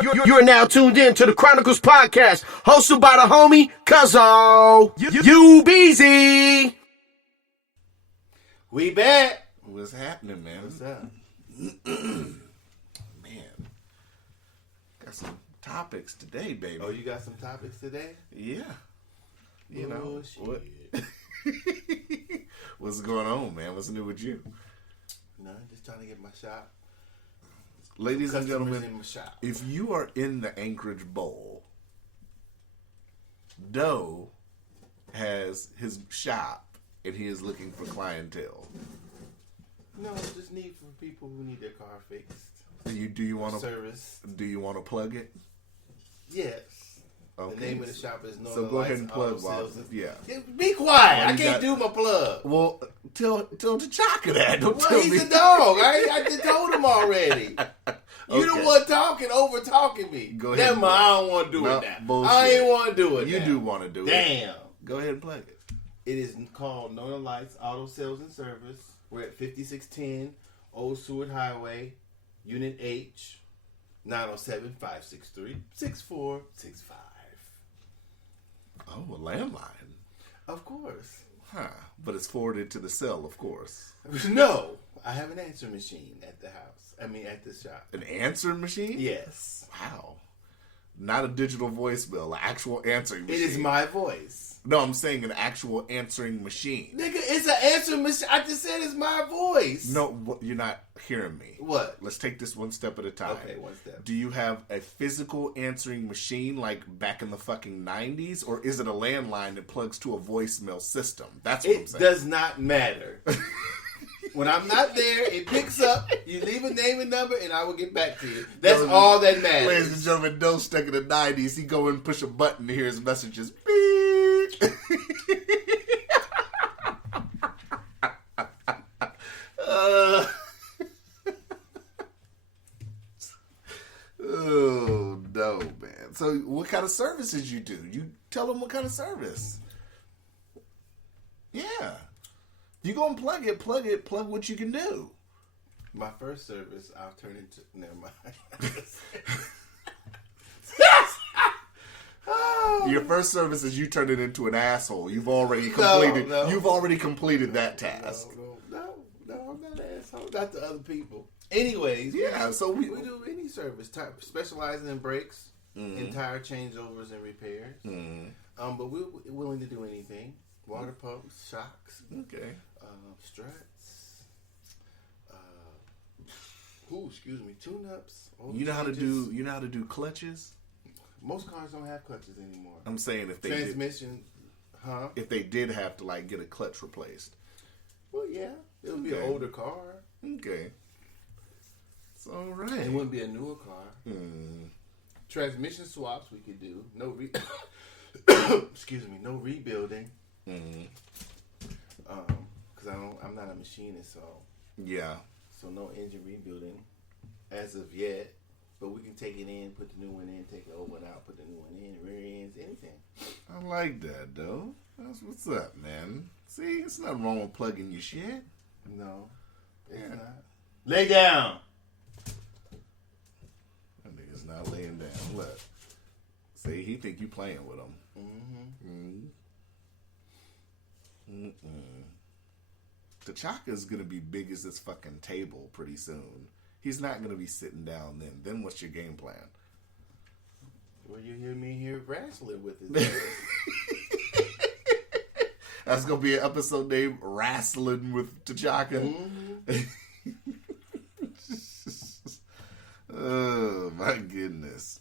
You're now tuned in to the Chronicles podcast, hosted by the homie Cuzzo. You busy? We back. What's happening, man? What's up? Man, got some topics today, baby. Oh, you got some topics today? Yeah. You know what? What's going on, man? What's new with you? None. Just trying to get my shop. Ladies and gentlemen, in my shop. if you are in the Anchorage Bowl, Doe has his shop and he is looking for clientele. No, just need for people who need their car fixed. Do you want to service? Do you want to plug it? Yes. Okay. The name of the shop is No. So go ahead and plug while. Yeah. Be quiet. Well, I can't do my plug. Well, tell T'Chaka that. Don't Well, tell he's me. a dog. I just told him already. You the Okay. one talking, over talking me. Go ahead. Never mind, I don't want to do No, it now. bullshit. I ain't want to do it You now. do want to do it. Damn. Go ahead and plug it. It is called Nona Lights Auto Sales and Service. We're at 5610 Old Seward Highway, Unit H, 907-563-6465. Oh, a landline. Of course. Huh. But it's forwarded to the cell, of course. No, I have an answering machine at the house. At the shop. An answering machine? Yes. Wow. Not a digital voicemail, an actual answering machine. It is my voice. No, I'm saying an actual answering machine. Nigga, it's an answering machine. I just said it's my voice. No, you're not hearing me. What? Let's take this one step at a time. Okay, one step. Do you have a physical answering machine like back in the fucking 90s? Or is it a landline that plugs to a voicemail system? That's what I'm It saying. does not matter. When I'm not there, it picks up. You leave a name and number, and I will get back to you. That's all that matters. Ladies and gentlemen, Doe stuck in the 90s. He go and push a button to hear his messages. Beep. Oh, no, man. So what kind of services you do? You tell them what kind of service. Yeah. You gonna plug what you can do. My first service, I'll turn into. Never mind. Your first service is you turn it into an asshole. You've already completed. No. You've already completed that task. No, I'm not an asshole. Not to other people. Anyways, Yeah. So we do any service, specializing in brakes, entire changeovers and repairs. But we're willing to do anything. Water pumps, shocks, Okay. struts. Tune-ups. You know how to do. You know how to do clutches. Most cars don't have clutches anymore. I'm saying if they Transmission, if they did have to like get a clutch replaced. Well, yeah, it would be an Okay. older car. Okay. It's all right. It wouldn't be a newer car. Hmm. Transmission swaps we could do. No excuse me, no rebuilding. Because I'm not a machinist, Yeah. so no engine rebuilding as of yet. But we can take it in, put the new one in, take the old one out, put the new one in, rear ends, anything. I like that though. That's what's up, man. See, it's nothing wrong with plugging your shit. No, it's Yeah. not. Lay down. That nigga's not laying down. Look. See, he think you playing with him. T'Chaka's gonna be big as this fucking table pretty soon. He's not gonna be sitting down then. Then what's your game plan? Well, you hear me here wrestling with it. That's gonna be an episode named Wrestling with T'Chaka. Oh my goodness.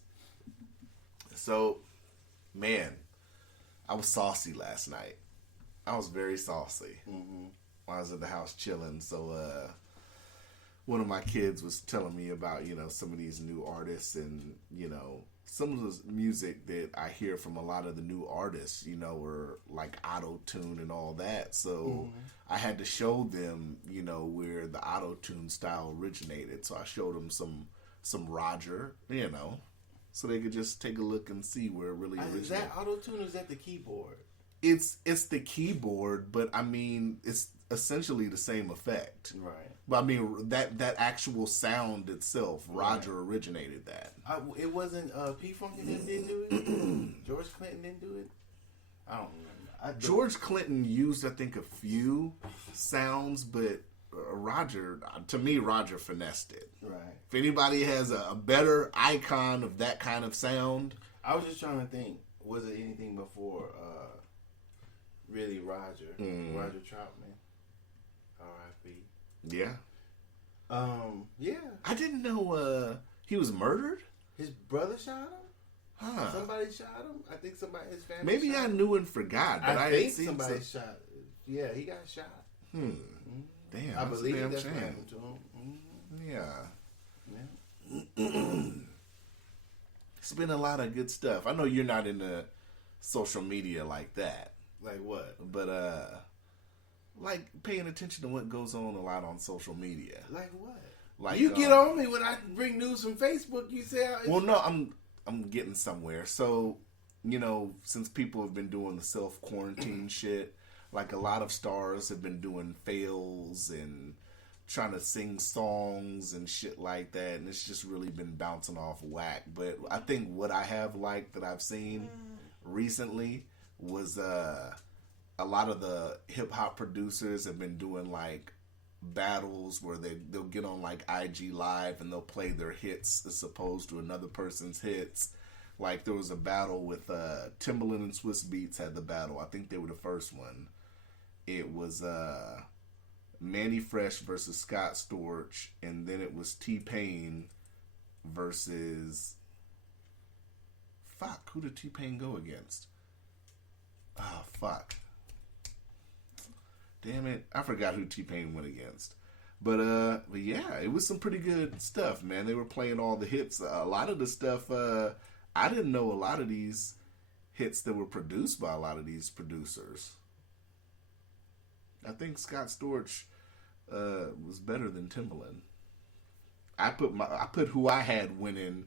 So, man, I was saucy last night. I was very saucy. I was at the house chilling. So, one of my kids was telling me about, some of these new artists and, some of the music that I hear from a lot of the new artists, were like auto-tune and all that. So I had to show them, where the auto-tune style originated. So I showed them some Roger, so they could just take a look and see where it really originated. Is that auto-tune or is that the keyboard? It's the keyboard, but I mean, it's essentially the same effect. Right. But I mean, that actual sound itself, Roger originated that. It wasn't P-Funk that didn't do it? George Clinton didn't do it? I don't remember. George Clinton used, I think, a few sounds, but Roger finessed it. Right. If anybody has a better icon of that kind of sound. I was just trying to think, was it anything before really Roger? Roger Troutman. R.I.P. Yeah. Yeah. I didn't know he was murdered. His brother shot him? Huh. Somebody shot him? I think somebody, his family Maybe shot I him. knew and forgot, but I think seen somebody shot. Yeah, he got shot. Damn, I that's believe a damn that's shame. what happened to him. Yeah. It's been a lot of good stuff. I know you're not into social media like that. Like what? But like paying attention to what goes on a lot on social media. Like what? Like you get on me when I bring news from Facebook. You say, well, no, I'm getting somewhere. So, you know, since people have been doing the self-quarantine shit, like a lot of stars have been doing fails and trying to sing songs and shit like that, and it's just really been bouncing off whack. But I think what I have liked that I've seen recently was a lot of the hip-hop producers have been doing like battles where they'll get on like IG Live and they'll play their hits as opposed to another person's hits. Like there was a battle with Timbaland and Swiss Beats had the battle. I think they were the first one. It was Manny Fresh versus Scott Storch, and then it was T-Pain versus who did T-Pain go against? Oh fuck. Damn it. I forgot who T-Pain went against. But yeah, it was some pretty good stuff, man. They were playing all the hits. A lot of the stuff, I didn't know a lot of these hits that were produced by a lot of these producers. I think Scott Storch was better than Timbaland. I put who I had winning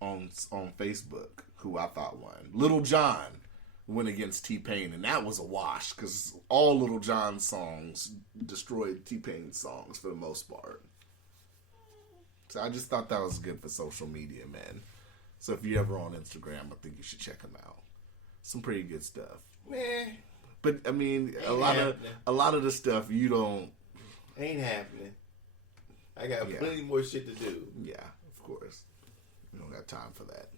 on Facebook, who I thought won. Little John went against T-Pain, and that was a wash because all Little John's songs destroyed T-Pain's songs for the most part. So I just thought that was good for social media, man. So if you're ever on Instagram, I think you should check them out. Some pretty good stuff. Man. But I mean, a lot of the stuff you don't ain't happening. I got plenty more shit to do. Yeah, of course. You don't got time for that.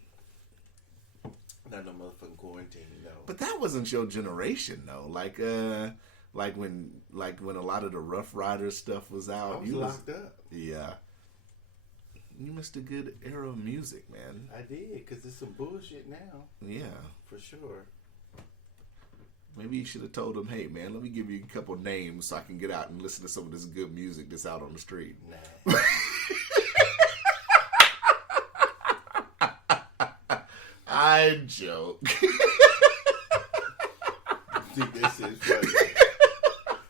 Not no motherfucking quarantine, no. But that wasn't your generation, though. Like when a lot of the Rough Riders stuff was out. I was locked up. Yeah. You missed a good era of music, man. I did, because it's some bullshit now. Yeah. For sure. Maybe you should have told them, hey, man, let me give you a couple names so I can get out and listen to some of this good music that's out on the street. Nah. I joke. I think that shit is funny.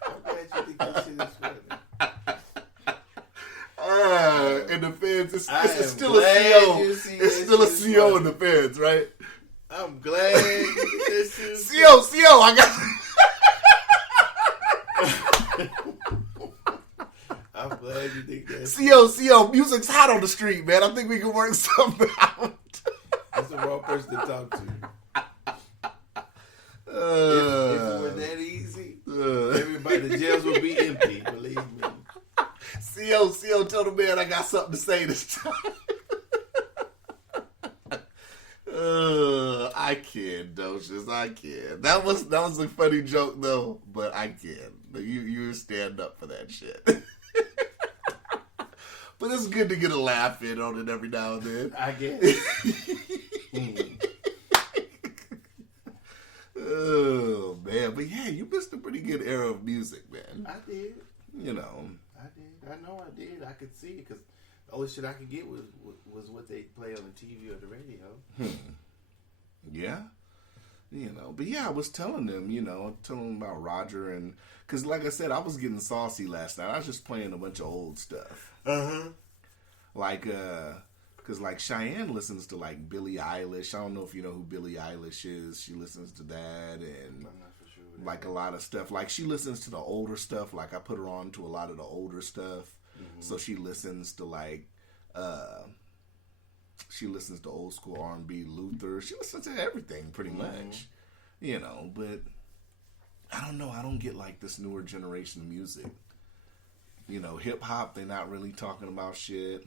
I'm glad you think that shit is funny. In the feds, it's still a CO. It's still a CO in the feds, right? I'm glad you think that shit is CO, I got I'm glad you think that CO, music's hot on the street, man. I think we can work something out. That's the wrong person to talk to. If it were that easy, everybody, the jails would be empty, believe me. CO, tell the man I got something to say this time. I can, Docious, I can. That was a funny joke though, but I can. You stand up for that shit. But it's good to get a laugh in on it every now and then. I guess. Oh man, but yeah, you missed a pretty good era of music, man. I did. You know. I did. I know I did. I could see it because the only shit I could get was what they play on the TV or the radio. Yeah. You know, but yeah, I was telling them about Roger, and because like I said, I was getting saucy last night. I was just playing a bunch of old stuff. Like, because like Cheyenne listens to like Billie Eilish. I don't know if you know who Billie Eilish is. She listens to that, and I'm not for sure Like a lot of stuff. Like she listens to the older stuff. Like I put her on to a lot of the older stuff. So she listens to like, she listens to old school R&B, Luther. She listens to everything pretty much, you know. But I don't know. I don't get like this newer generation of music. You know, hip hop. They're not really talking about shit.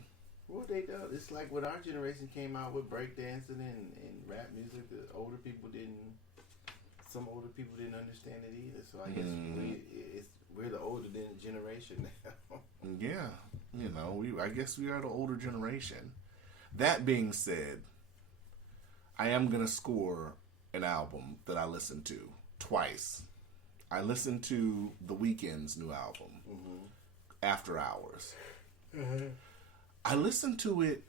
Well, they do. It's like what our generation came out with breakdancing and rap music. The older people didn't. Some older people didn't understand it either. So I guess we're the older generation now. Yeah, you know, I guess we are the older generation. That being said, I am gonna score an album that I listened to twice. I listened to The Weeknd's new album, After Hours. I listened to it.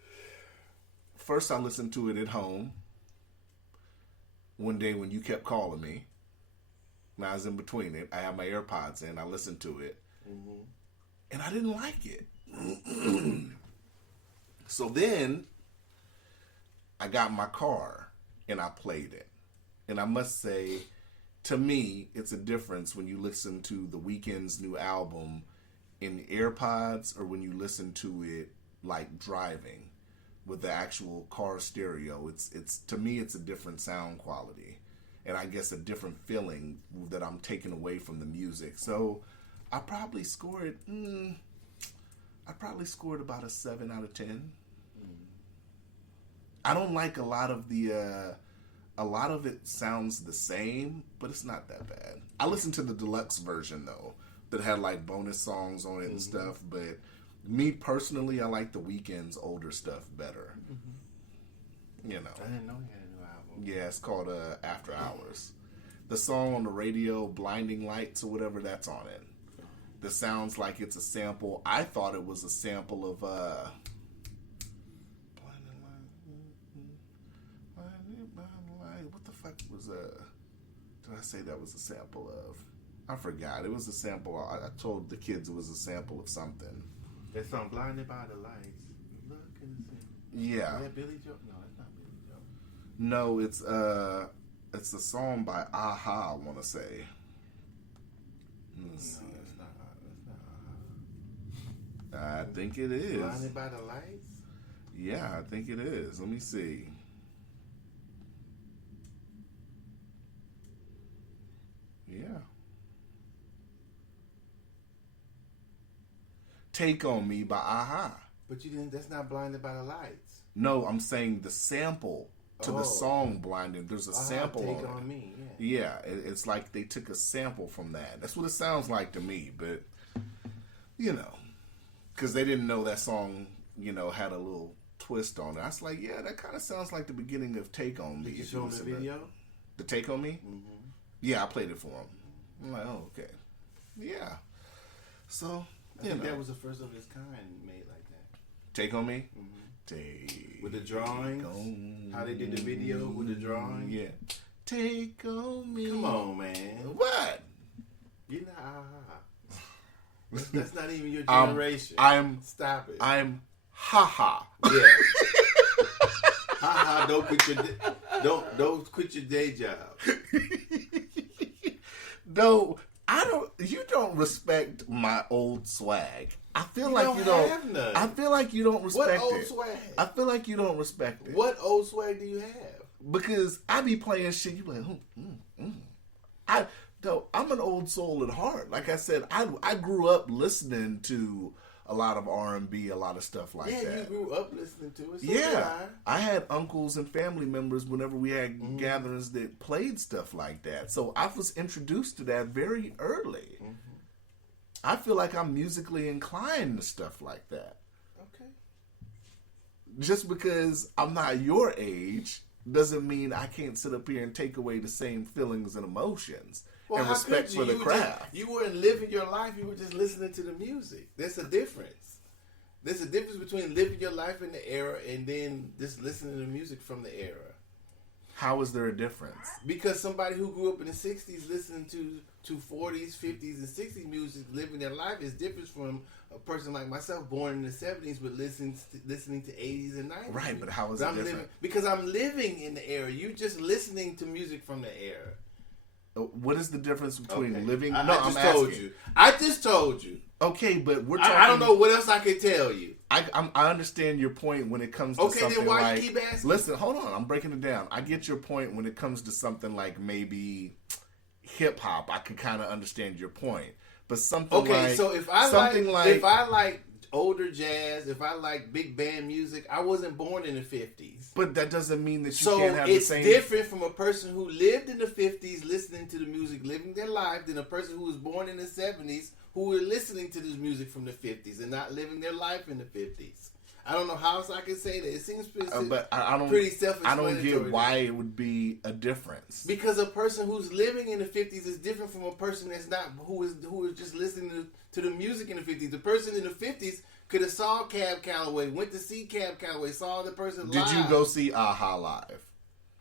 First, I listened to it at home. One day when you kept calling me, and I was in between it, I had my AirPods in, I listened to it, and I didn't like it. So then, I got in my car, and I played it. And I must say, to me, it's a difference when you listen to The Weeknd's new album in AirPods or when you listen to it, like, driving. With the actual car stereo, it's to me it's a different sound quality, and I guess a different feeling that I'm taking away from the music. So I probably scored. I probably scored about a 7 out of 10. I don't like a lot of the. A lot of it sounds the same, but it's not that bad. I listened to the deluxe version though, that had like bonus songs on it and stuff, but. Me personally, I like The Weeknd's older stuff better. You know. I didn't know he had a new album. Yeah, it's called After Hours. The song on the radio, Blinding Lights or whatever, that's on it. That sounds like it's a sample. I thought it was a sample of Blinding Light. What the fuck was did I say that was a sample of? I forgot. It was a sample. I told the kids it was a sample of something. That song, Blinded by the Lights. Look and see. Yeah. Is that Billy Joe? No, it's not Billy Joe. No, it's a song by Aha, I want to say. Let's see. It's not. I think it is. Blinded by the Lights? Yeah, I think it is. Let me see. Yeah. Take on Me by Aha. But you didn't. That's not Blinded by the Lights. No, I'm saying the sample to the song Blinded. There's a sample Take on on it. Me. Yeah, it's like they took a sample from that. That's what it sounds like to me. But, you know, because they didn't know that song, you know, had a little twist on it. I was like, yeah, that kind of sounds like the beginning of Take on Me. Did you show him the video? The Take on Me? Yeah, I played it for him. I'm like, oh, okay. Yeah. So... I think that was the first of its kind made like that. Take on Me? Take with the drawings? How they did the video with the drawings? Yeah. Take on Me. Come on, man. What? You're not That's not even your generation. Stop it. I'm ha-ha. Yeah. Ha-ha, don't quit your day job. No. You don't respect my old swag. I feel like you don't. Have none. I feel like you don't respect What old it. swag? I feel like you don't respect it. What old swag do you have? Because I be playing shit. You like, I'm an old soul at heart. Like I said, I grew up listening to a lot of R&B, a lot of stuff like that. Yeah, you grew up listening to it. So yeah, I had uncles and family members whenever we had gatherings that played stuff like that. So I was introduced to that very early. I feel like I'm musically inclined to stuff like that. Okay. Just because I'm not your age doesn't mean I can't sit up here and take away the same feelings and emotions and respect for the craft. You weren't living your life. You were just listening to the music. There's a difference. There's a difference between living your life in the era and then just listening to music from the era. How is there a difference? Because somebody who grew up in the 60s listening to 40s, 50s, and 60s music, living their life is different from a person like myself born in the 70s but listening to 80s and 90s. Right, but how is it different? Because I'm living in the era. You're just listening to music from the era. What is the difference between living? I I'm just told asking. you. I just told you. Okay, but we're talking. I don't know what else I can tell you. I understand your point when it comes to something then why like. you keep asking? Listen, hold on. I'm breaking it down. I get your point when it comes to something like maybe hip hop. I can kind of understand your point, but something like so if I like older jazz, if I like big band music, I wasn't born in the 50s. But that doesn't mean that you So can't have the it's same. different from a person who lived in the 50s listening to the music, living their life, than a person who was born in the 70s who were listening to this music from the 50s and not living their life in the 50s. I don't know how else I can say that. It seems pretty, but I don't, pretty self-explanatory. I don't get why it would be a difference. Because a person who's living in the 50s is different from a person that's not, who is just listening to the music in the 50s. The person in the 50s could have saw Cab Calloway, went to see Cab Calloway, saw the person live. Did you go see Aha live?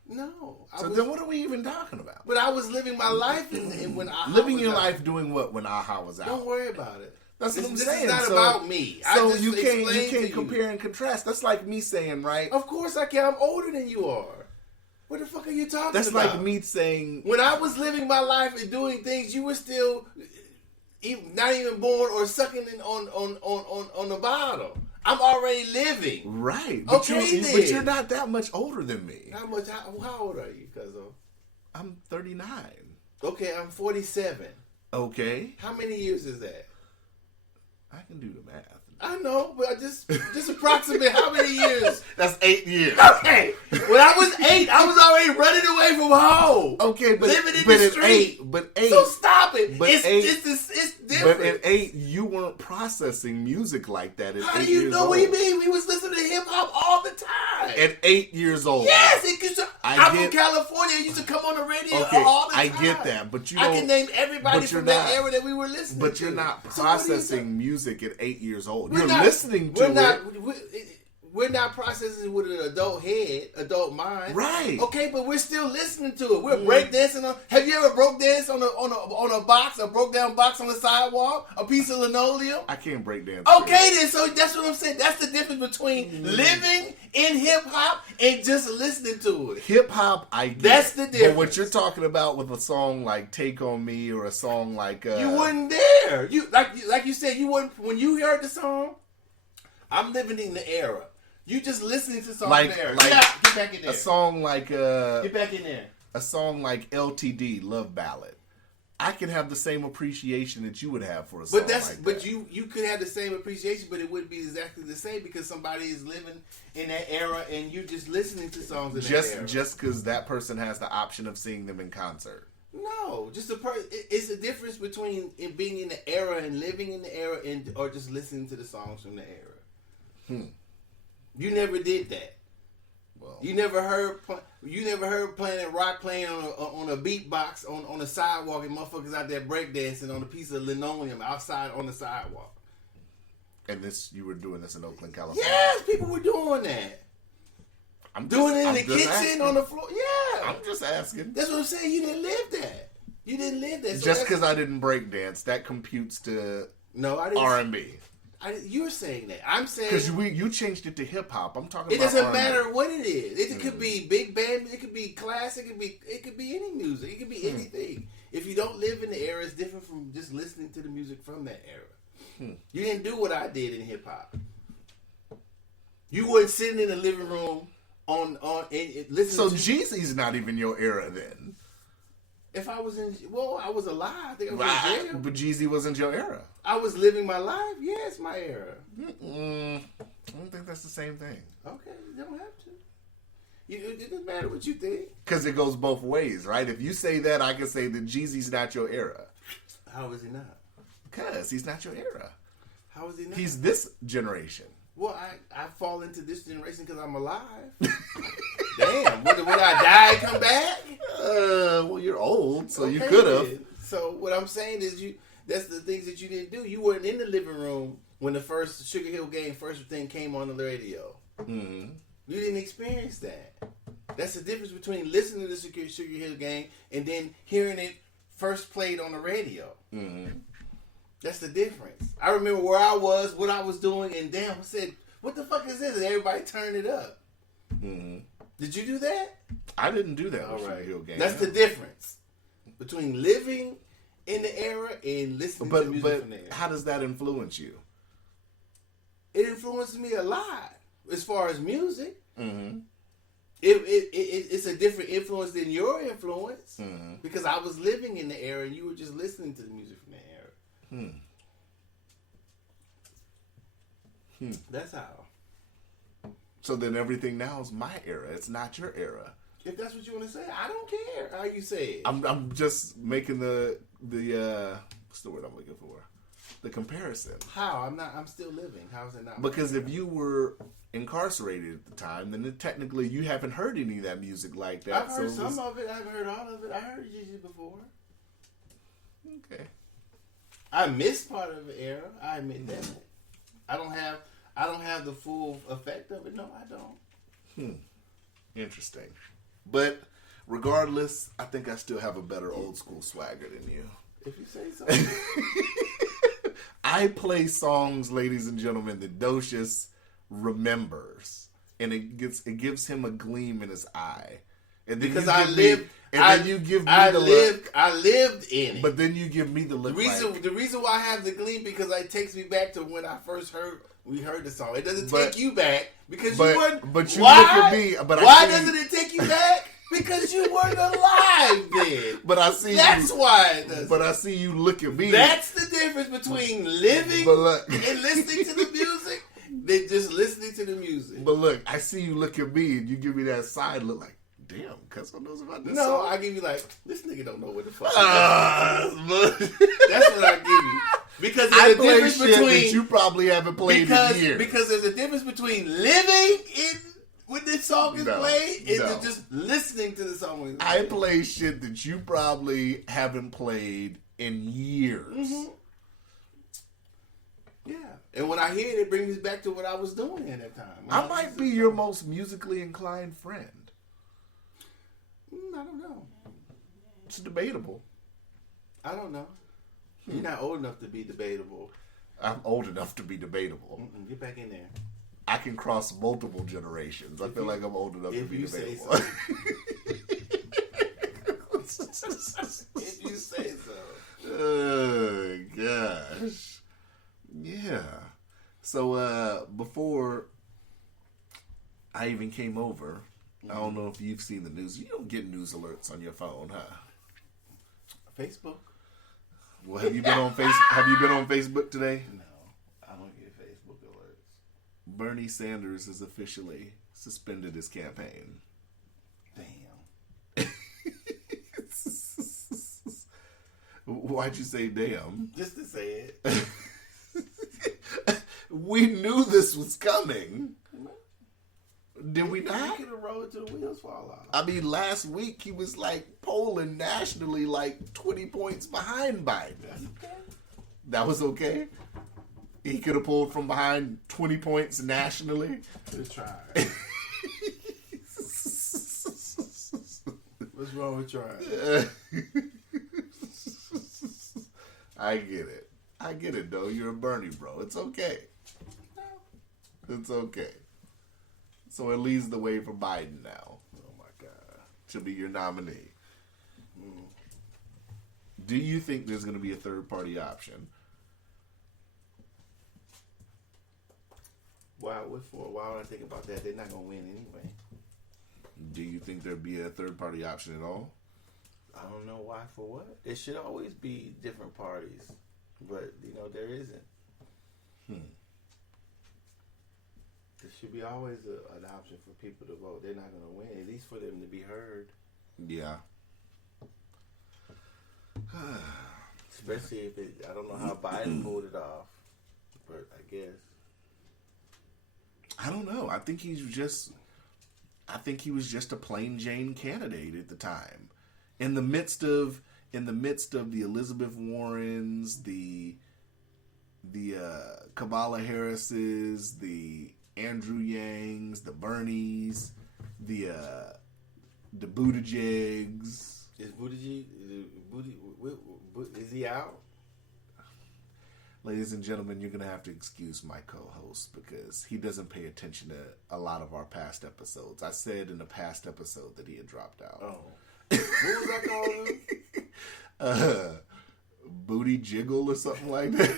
No. Then what are we even talking about? But I was living my life and when Aha living was your out. life doing what when Aha was out? Don't worry about it. That's what I'm saying. This is not So- about me. I So just you explained to can't compare and contrast. That's like me saying, right? Of course I can. I'm older than you are. What the fuck are you talking That's about? like me saying, When I was living my life and doing things, you were still not even born or sucking in on the bottle. I'm already living. right? But Okay, then. but you're not that much older than me. How old are you, Cuzzo? I'm 39. Okay, I'm 47. Okay, How many years is that? I can do the math. I know, but I just approximate how many years. That's 8 years. Okay, when I was 8, I was already running away from home. Okay, but living in but the at street. 8, but 8. So stop it. But It's different. But at 8, you weren't processing music like that. At How 8 do you years know old. what you mean? We was listening to hip hop all the time. At 8 years old. Yes, it used to, I I'm get- from California. It used to come on the radio Okay, all the I time. get that, but you I don't- can name everybody but you're from that not- era that we were listening to. But you're not So what are you processing music at 8 years old. We're You're not- listening to we're it. not, We're not processing with an adult head, adult mind. Right. Okay, but we're still listening to it. We're breakdancing on. Have you ever broke dance on a box, a broke down box on the sidewalk, a piece of linoleum? I can't break dance. Okay, then. So that's what I'm saying. That's the difference between living in hip hop and just listening to it. Hip hop, I get. That's the But difference. what you're talking about with a song like "Take on Me" or a song like You wasn't there. You like you said. You wasn't when you heard the song. I'm living in the era. You just listening to songs there. Get back in there. a song like Get back in there. a song like "LTD" Love Ballad. I can have the same appreciation that you would have for a song like that. You could have the same appreciation, but it wouldn't be exactly the same because somebody is living in that era and you just listening to songs in that era. Just because that person has the option of seeing them in concert. No, just it's a difference between it being in the era and living in the era or just listening to the songs from the era. You never did that. Well, You never heard Planet Rock playing on a beatbox on a sidewalk and motherfuckers out there breakdancing on a piece of linoleum outside on the sidewalk. and you were doing this in Oakland, California. Yes, people were doing that. I'm Doing it in I'm the just kitchen, asking. on the floor. Yeah. I'm just asking. That's what I'm saying. You didn't live that. You didn't live that. So Just that's- because I didn't break dance, that computes to No, I didn't. R&B. You're saying that. I'm saying Because you changed it to hip hop. I'm talking it about doesn't R&B. matter what it is. It could be big band. It could be classic. It could be any music. It could be anything. If you don't live in the era, it's different from just listening to the music from that era. You didn't do what I did in hip hop. You weren't sitting in the living room on listening. So to Jeezy's not even your era then. If I was I was alive. I think I was in jail. But Jeezy wasn't your era. I was living my life. Yeah, it's my era. I don't think that's the same thing. Okay, you don't have to. It doesn't matter what you think. Because it goes both ways, right? If you say that, I can say that Jeezy's not your era. How is he not? Because he's not your era. How is he not? He's this generation. Well, I fall into this generation because I'm alive. Damn, would I die and come back? Well, you're old, so you Okay, could have. then. So what I'm saying is that's the things that you didn't do. You weren't in the living room when the first Sugar Hill Gang first thing came on the radio. Mm-hmm. You didn't experience that. That's the difference between listening to the Sugar Hill Gang and then hearing it first played on the radio. Mm-hmm. That's the difference. I remember where I was, what I was doing, and damn, I said, "What the fuck is this?" And everybody turned it up. Mm-hmm. Did you do that? I didn't do that All with Sugar right. Hill Gang. That's the difference. between living in the era and listening to music from the era. How does that influence you? It influences me a lot as far as music. Mm-hmm. It's a different influence than your influence Mm-hmm. because I was living in the era and you were just listening to the music from the era. That's how. So then everything now is my era. It's not your era. If that's what you want to say, I don't care how you say it. I'm just making the what's the word I'm looking for? The comparison. How? I'm still living. How is it not? Because if you were incarcerated at the time, then technically you haven't heard any of that music like that. I've heard some of it. I haven't heard all of it. I heard Gigi before. Okay. I missed part of the era. I admit that. I don't have the full effect of it. No, I don't. Interesting. But regardless, I think I still have a better old school swagger than you. If you say so. I play songs, ladies and gentlemen, that Docious remembers, and it gives him a gleam in his eye. And then because I lived in it. But then you give me the look. The reason why I have the gleam because it takes me back to when I first heard the song. It doesn't take you back because you weren't. But you why? Look at me. But why doesn't it take you back? Because you weren't alive then. But I see. That's why it doesn't. But I see you look at me. That's the difference between living and listening to the music than just listening to the music. But look, I see you look at me and you give me that side look like, damn, Cuzzo knows about this. No, song. I give you like, this nigga don't know what the fuck. That's what I give you. Because there's a difference between that you probably haven't played in years. Because there's a difference between living in when this song is played and just listening to the song. When I play shit that you probably haven't played in years. Mm-hmm. Yeah. And when I hear it, it brings me back to what I was doing at that time. I might be your most musically inclined friend. I don't know. It's debatable. I don't know. You're not old enough to be debatable. I'm old enough to be debatable. Get back in there. I can cross multiple generations. I feel like I'm old enough to be debatable. If you say so. Oh, gosh. Yeah. So, before I even came over, I don't know if you've seen the news. You don't get news alerts on your phone, huh? Facebook. Well, have you been on Have you been on Facebook today? No, I don't get Facebook alerts. Bernie Sanders has officially suspended his campaign. Damn. Why'd you say damn? Just to say it. We knew this was coming. Did we not? He could have rolled till the wheels fall off. I mean, last week he was like polling nationally like 20 points behind Biden. Okay. That was okay? He could have pulled from behind 20 points nationally? Just try. What's wrong with trying? I get it. I get it, though. You're a Bernie bro. It's okay. It's okay. So it leads the way for Biden now. Oh, my God. To be your nominee. Do you think there's going to be a third-party option? Why would I think about that? They're not going to win anyway. Do you think there'd be a third-party option at all? I don't know why for what. There should always be different parties. But, there isn't. There should be always an option for people to vote. They're not going to win, at least for them to be heard. Yeah. Especially if I don't know how Biden pulled it off, but I guess. I don't know. I think he was just a plain Jane candidate at the time. In the midst of the Elizabeth Warrens, the Kamala Harrises, the Andrew Yangs, the Bernies, the Buttigiegs. Is he out? Ladies and gentlemen, you're going to have to excuse my co-host because he doesn't pay attention to a lot of our past episodes. I said in the past episode that he had dropped out. Oh. What was I calling him? Booty Jiggle or something like that.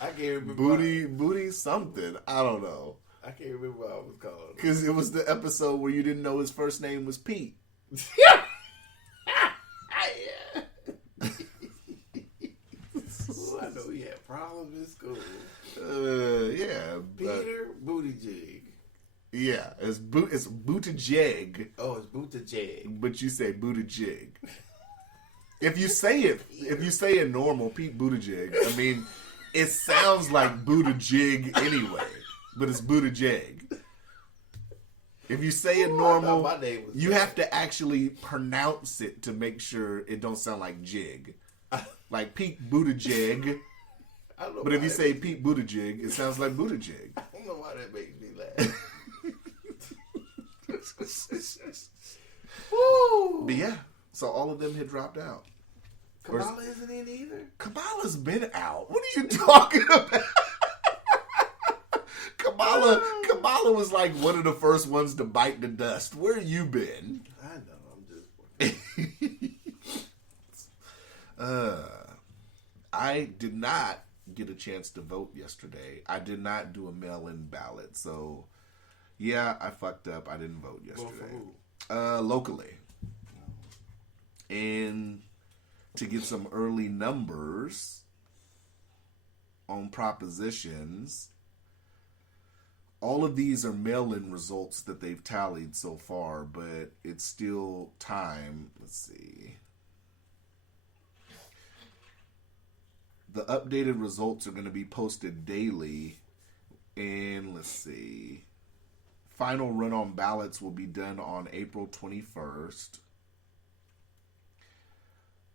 I can't remember. Booty something. I don't know. I can't remember what I was calling. Because it was the episode where you didn't know his first name was Pete. Yeah. Ooh, I know he had problems in school. Yeah. Peter Buttigieg. Yeah, it's Buttigieg. Oh, it's Buttigieg. But you say Buttigieg. If you say it normal, Pete Buttigieg, I mean, it sounds like Buttigieg anyway, but it's Buttigieg. If you say it normal, you have to actually pronounce it to make sure it don't sound like jig. Like Pete Buttigieg. But if you say Pete Buttigieg, it sounds like Buttigieg. I don't know why that makes me laugh. Woo! But yeah, so all of them had dropped out. Kamala isn't in either? Kamala's been out. What are you talking about? Kamala was like one of the first ones to bite the dust. Where you been? I know, I'm just I did not get a chance to vote yesterday. I did not do a mail-in ballot, so yeah, I fucked up. I didn't vote yesterday. Locally. And to get some early numbers on propositions, all of these are mail-in results that they've tallied so far, but it's still time. Let's see. The updated results are going to be posted daily. And let's see. Final run on ballots will be done on April 21st.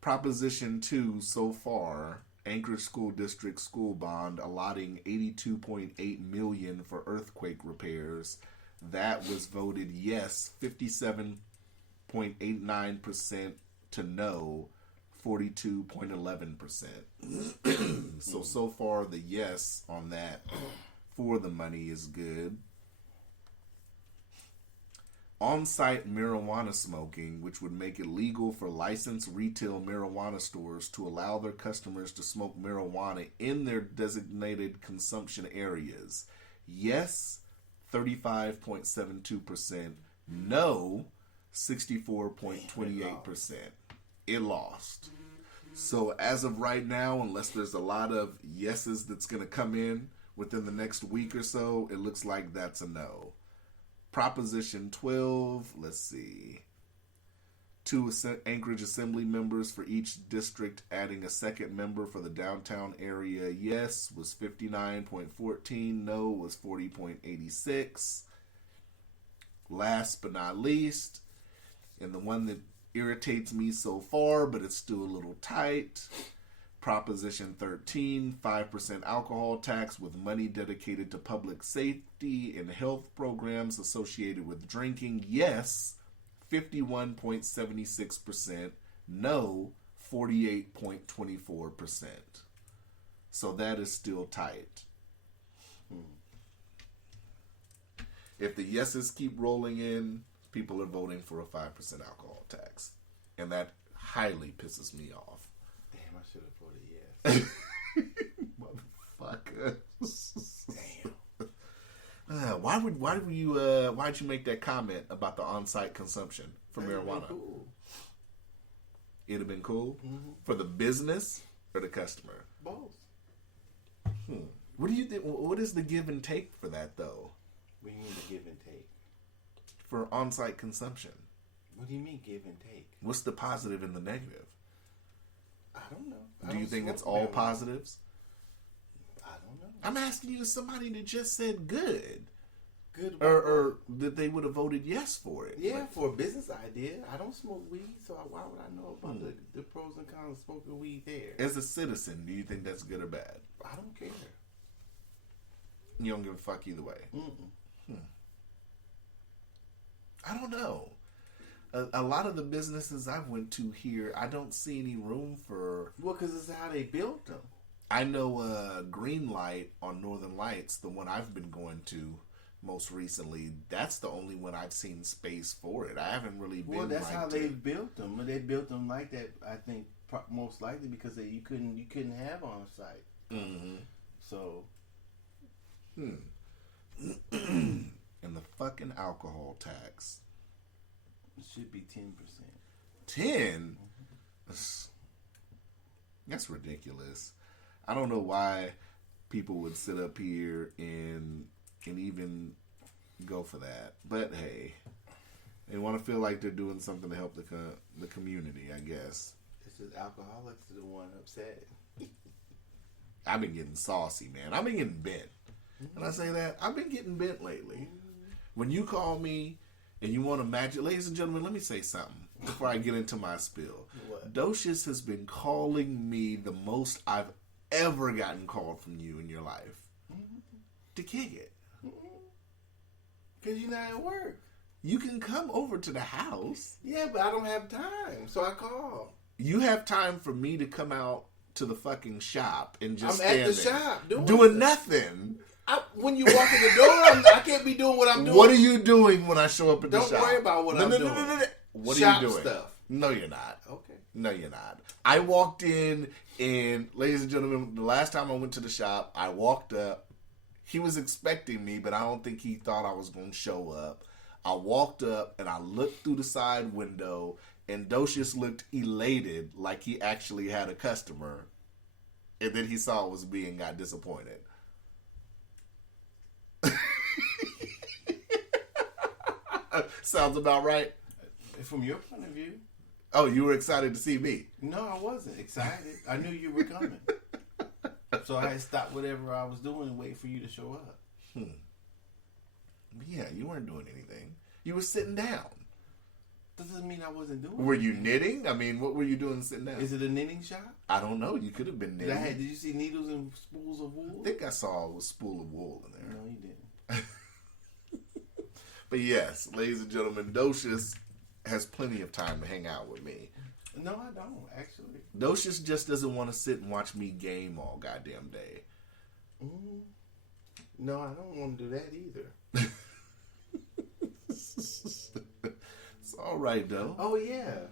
Proposition 2 so far, Anchorage School District school bond allotting $82.8 million for earthquake repairs. That was voted yes, 57.89% to no, 42.11%. So far the yes on that for the money is good. On-site marijuana smoking, which would make it legal for licensed retail marijuana stores to allow their customers to smoke marijuana in their designated consumption areas. Yes, 35.72%. No, 64.28%. It lost. So as of right now, unless there's a lot of yeses that's going to come in within the next week or so, it looks like that's a no. Proposition 12, let's see. 2 Anchorage Assembly members for each district, adding a second member for the downtown area. Yes was 59.14. No was 40.86. Last but not least, and the one that irritates me so far, but it's still a little tight. Proposition 13, 5% alcohol tax with money dedicated to public safety and health programs associated with drinking. Yes, 51.76%. No, 48.24%. So that is still tight. If the yeses keep rolling in, people are voting for a 5% alcohol tax. And that highly pisses me off. Damn, I should have voted yes. Motherfucker. Damn. Why'd you make that comment about the on-site consumption for marijuana? Cool. It'd have been cool for the business or the customer. Both. What do you think? What is the give and take for that, though? What do you mean the give and take? For on-site consumption. What do you mean give and take? What's the positive and the negative? I don't know. Do you think it's all positives? I don't know. I'm asking you as somebody that just said good. Good. Or that they would have voted yes for it. Yeah, for a business idea. I don't smoke weed, so why would I know about the pros and cons of smoking weed there? As a citizen, do you think that's good or bad? I don't care. You don't give a fuck either way. I don't know. A lot of the businesses I've went to here, I don't see any room for... Well, because it's how they built them. I know Green Light on Northern Lights, the one I've been going to most recently, that's the only one I've seen space for it. I haven't really been. Well, that's like how they built them. They built them like that. I think most likely because you couldn't have on site. Mm-hmm. So, And the fucking alcohol tax. it should be 10%. 10? That's ridiculous. I don't know why people would sit up here and even go for that. But hey, they want to feel like they're doing something to help the community, I guess. It's just alcoholics are the one upset. I've been getting saucy, man. I've been getting bent. And I say that, I've been getting bent lately. When you call me and you want to match it, ladies and gentlemen, let me say something before I get into my spill. What? Docious has been calling me the most I've ever gotten called from you in your life to kick it. Because you're not at work. You can come over to the house. Yeah, but I don't have time, so I call. You have time for me to come out to the fucking shop and just I'm stand at the there shop doing nothing. When you walk in the door, I can't be doing what I'm doing. What are you doing when I show up at the shop? Don't worry about what I'm doing. No. What Shop are you doing? Stuff. No, you're not. Okay. No, you're not. I walked in, and ladies and gentlemen, the last time I went to the shop, I walked up. He was expecting me, but I don't think he thought I was going to show up. I walked up, and I looked through the side window, and Docious looked elated, like he actually had a customer. And then he saw it was me and got disappointed. Sounds about right. From your point of view. Oh, you were excited to see me? No, I wasn't excited. I knew you were coming. So I had stopped whatever I was doing and wait for you to show up. Yeah, you weren't doing anything. You were sitting down. That doesn't mean I wasn't doing Were you anything. knitting? I mean, what were you doing sitting down? Is it a knitting shop? I don't know. You could have been knitting. Did you see needles and spools of wool? I think I saw a spool of wool in there. No, you didn't. But yes, ladies and gentlemen, Docious has plenty of time to hang out with me. No, I don't, actually. Docious just doesn't want to sit and watch me game all goddamn day. No, I don't want to do that either. It's all right, though. Oh, yeah.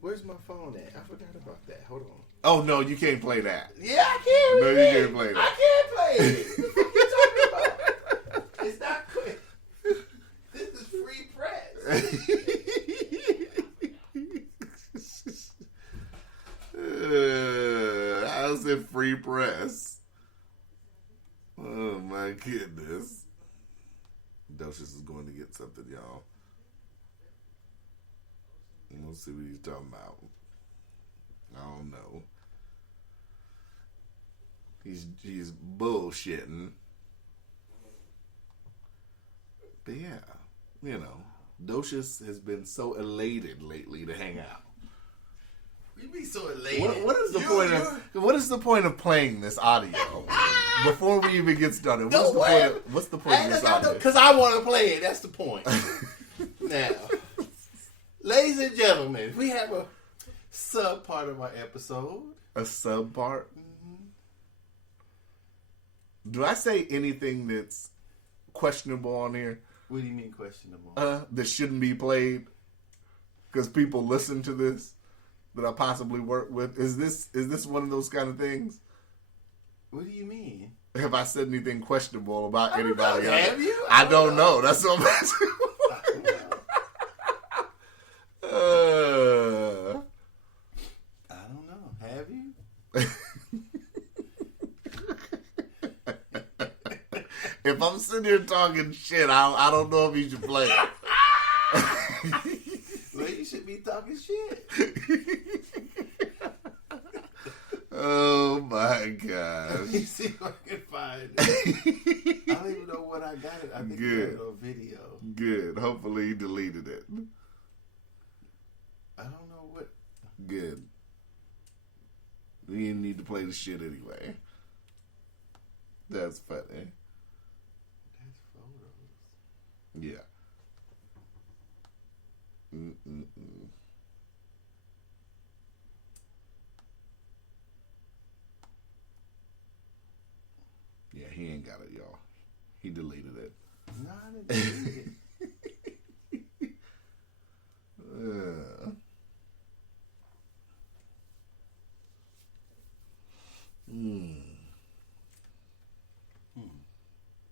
Where's my phone at? I forgot about that. Hold on. Oh, no, you can't play that. Yeah, I can. No, you can't play that. I can't play it. What are you talking about? It's not quick. This is free press. How's it free press? Oh, my goodness. Docious is going to get something, y'all. We'll see what he's talking about. I don't know. He's bullshitting. But yeah, you know, Docious has been so elated lately to hang out. You be so elated. What is the what is the point of playing this audio before we even get started? What's the point of this audio? Because I want to play it. That's the point. Now, ladies and gentlemen, we have a sub part of our episode. A sub part? Do I say anything that's questionable on here? What do you mean questionable? That shouldn't be played? Because people listen to this that I possibly work with. Is this one of those kind of things? What do you mean? Have I said anything questionable about anybody else? Have you? I don't know. That's what I'm asking. I don't know. Have you? If I'm sitting here talking shit, I don't know if you should play it. Well, you should be talking shit. Oh my gosh. Let me see if I can find it. I don't even know what I got it. I think I got it on video. Good. Hopefully you deleted it. I don't know what. Good. We didn't need to play the shit anyway. That's funny. That's photos. Yeah. Mm-mm-mm. Yeah, he ain't got it, y'all. He deleted it. to delete it.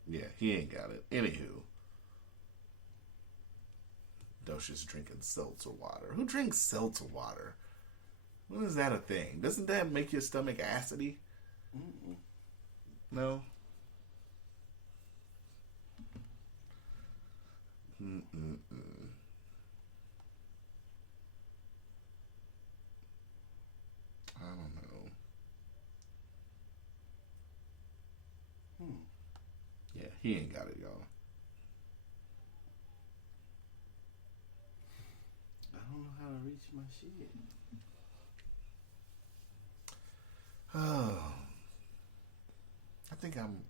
Yeah, he ain't got it. Anywho. Docious drinking seltzer water. Who drinks seltzer water? When is that a thing? Doesn't that make your stomach acidy? Mm-mm. No? Mm-mm-mm. I don't know. Yeah, he ain't got it, y'all. I don't know how to reach my shit. Oh. I think I'm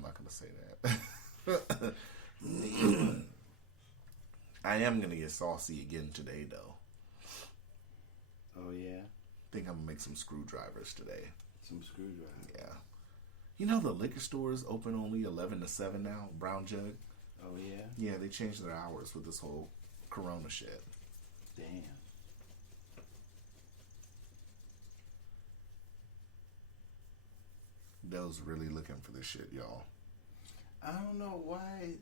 not going to say that. I am going to get saucy again today, though. Oh, yeah? I think I'm going to make some screwdrivers today. Some screwdrivers? Yeah. You know the liquor stores open only 11 to 7 now, Brown Jug? Oh, yeah? Yeah, they changed their hours with this whole corona shit. Damn. Those really looking for this shit, y'all. I don't know why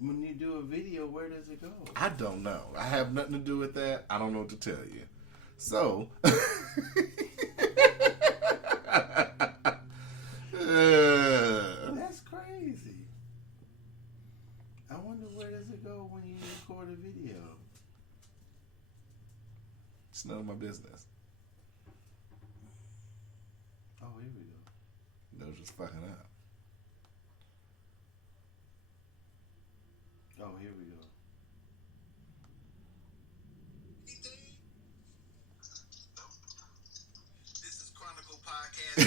when you do a video, where does it go? I don't know. I have nothing to do with that. I don't know what to tell you. So, That's crazy. I wonder where does it go when you record a video? it's none of my business. Oh, here we go. They're just fucking up. Oh, here we go. This is Chronicle Podcast.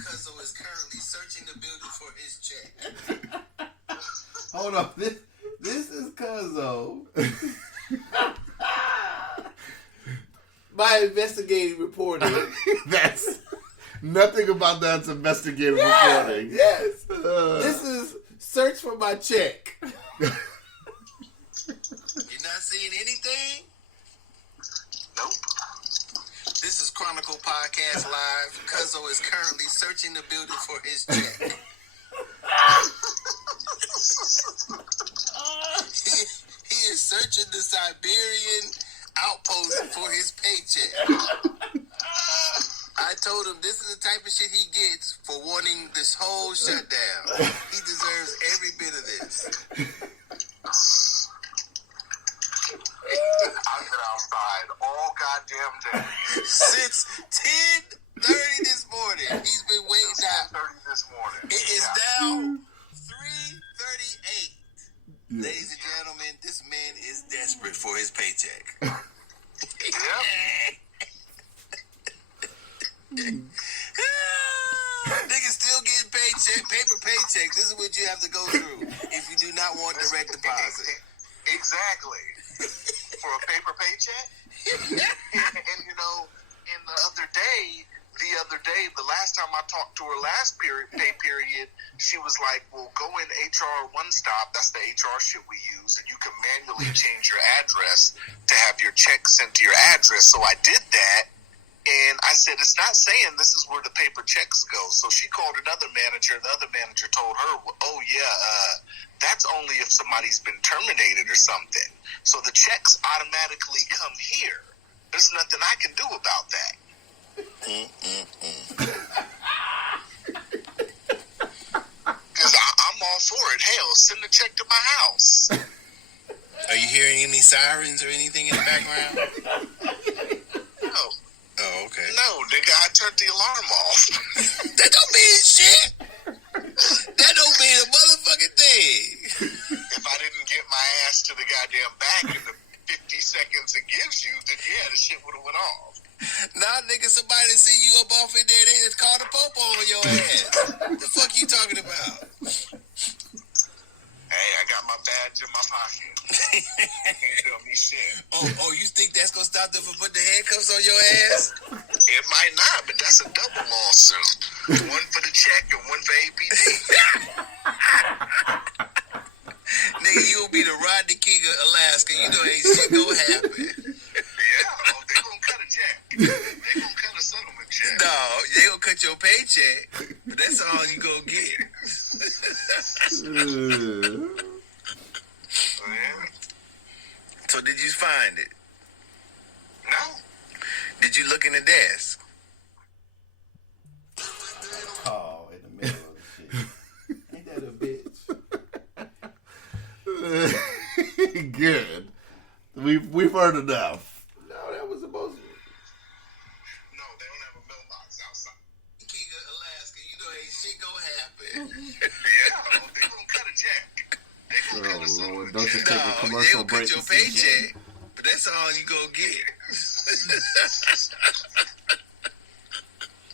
Cuzzo is currently searching the building for his check. Hold on. This is Cuzzo. My investigative reporting. That's nothing about that's investigative reporting. Yes. This is search for my check. You're not seeing anything? Nope. This is Chronicle Podcast Live. Cuzzo is currently searching the building for his check. he is searching the Siberian outpost for his paycheck. I told him this is the type of shit he gets for wanting this whole shutdown. He deserves every bit of this. I've been outside all goddamn day. Since 10:30 this morning. He's been waiting out. 10:30 this morning. It is now 3:38. Ladies and gentlemen, this man is desperate for his paycheck. Yep. Niggas still getting paper paychecks. This is what you have to go through if you do not want direct deposit. Exactly. For a paper paycheck? And you know, the last time I talked to her last pay period, she was like, well, go in HR One Stop, that's the HR shit we use, and you can manually change your address to have your check sent to your address. So I did that, and I said, it's not saying this is where the paper checks go. So she called another manager, and the other manager told her, oh yeah, that's only if somebody's been terminated or something. So the checks automatically come here. There's nothing I can do about that. Because I'm all for it. Hell, send the check to my house. Are you hearing any sirens or anything in the background? No. Oh, okay. No, nigga, I turned the alarm off. That don't mean shit. That don't mean a motherfucking thing. If I didn't get my ass to the goddamn back in the 50 seconds it gives you, then yeah, the shit would have went off. Nah, nigga, somebody see you up off in there, they just called a popo on your ass. The fuck you talking about? Hey, I got my badge in my pocket. You can't tell me shit. Oh, you think that's gonna stop them from putting the handcuffs on your ass? It might not, but that's a double lawsuit. One for the check and one for APD. nigga, you'll be the Rodney King of Alaska. You know ain't shit gonna happen. Yeah, they gonna cut a check. They gonna cut a settlement check. No, they gonna cut your paycheck, but that's all you gonna get. Yeah. So did you find it? No. Did you look in the desk? Oh, in the middle of the shit. Ain't that a bitch? Good. We've heard enough. No, that was supposed to. No, they don't have a mailbox outside. King of Alaska, you know ain't shit gonna happen. Yeah, they gonna cut a check. They gonna cut a Oh, settlement Lord. Don't you check. take a No, they commercial gonna break? cut your to see paycheck, Jen. but that's all you gonna get.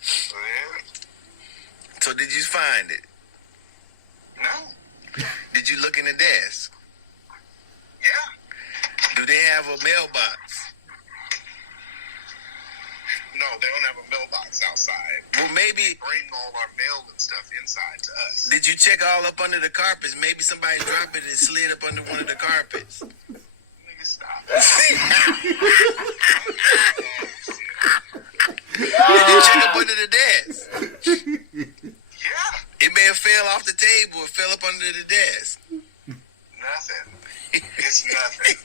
Yeah. So did you find it? No. Did you look in the desk? Yeah. Do they have a mailbox? No, they don't have a mailbox outside. Well, maybe. Bring all our mail and stuff inside to us. Did you check all up under the carpets? Maybe somebody dropped it and slid up under one of the carpets. Nigga, stop. Did you check up under the desk? Yeah. It may have fell off the table. It fell up under the desk. Nothing. It's nothing.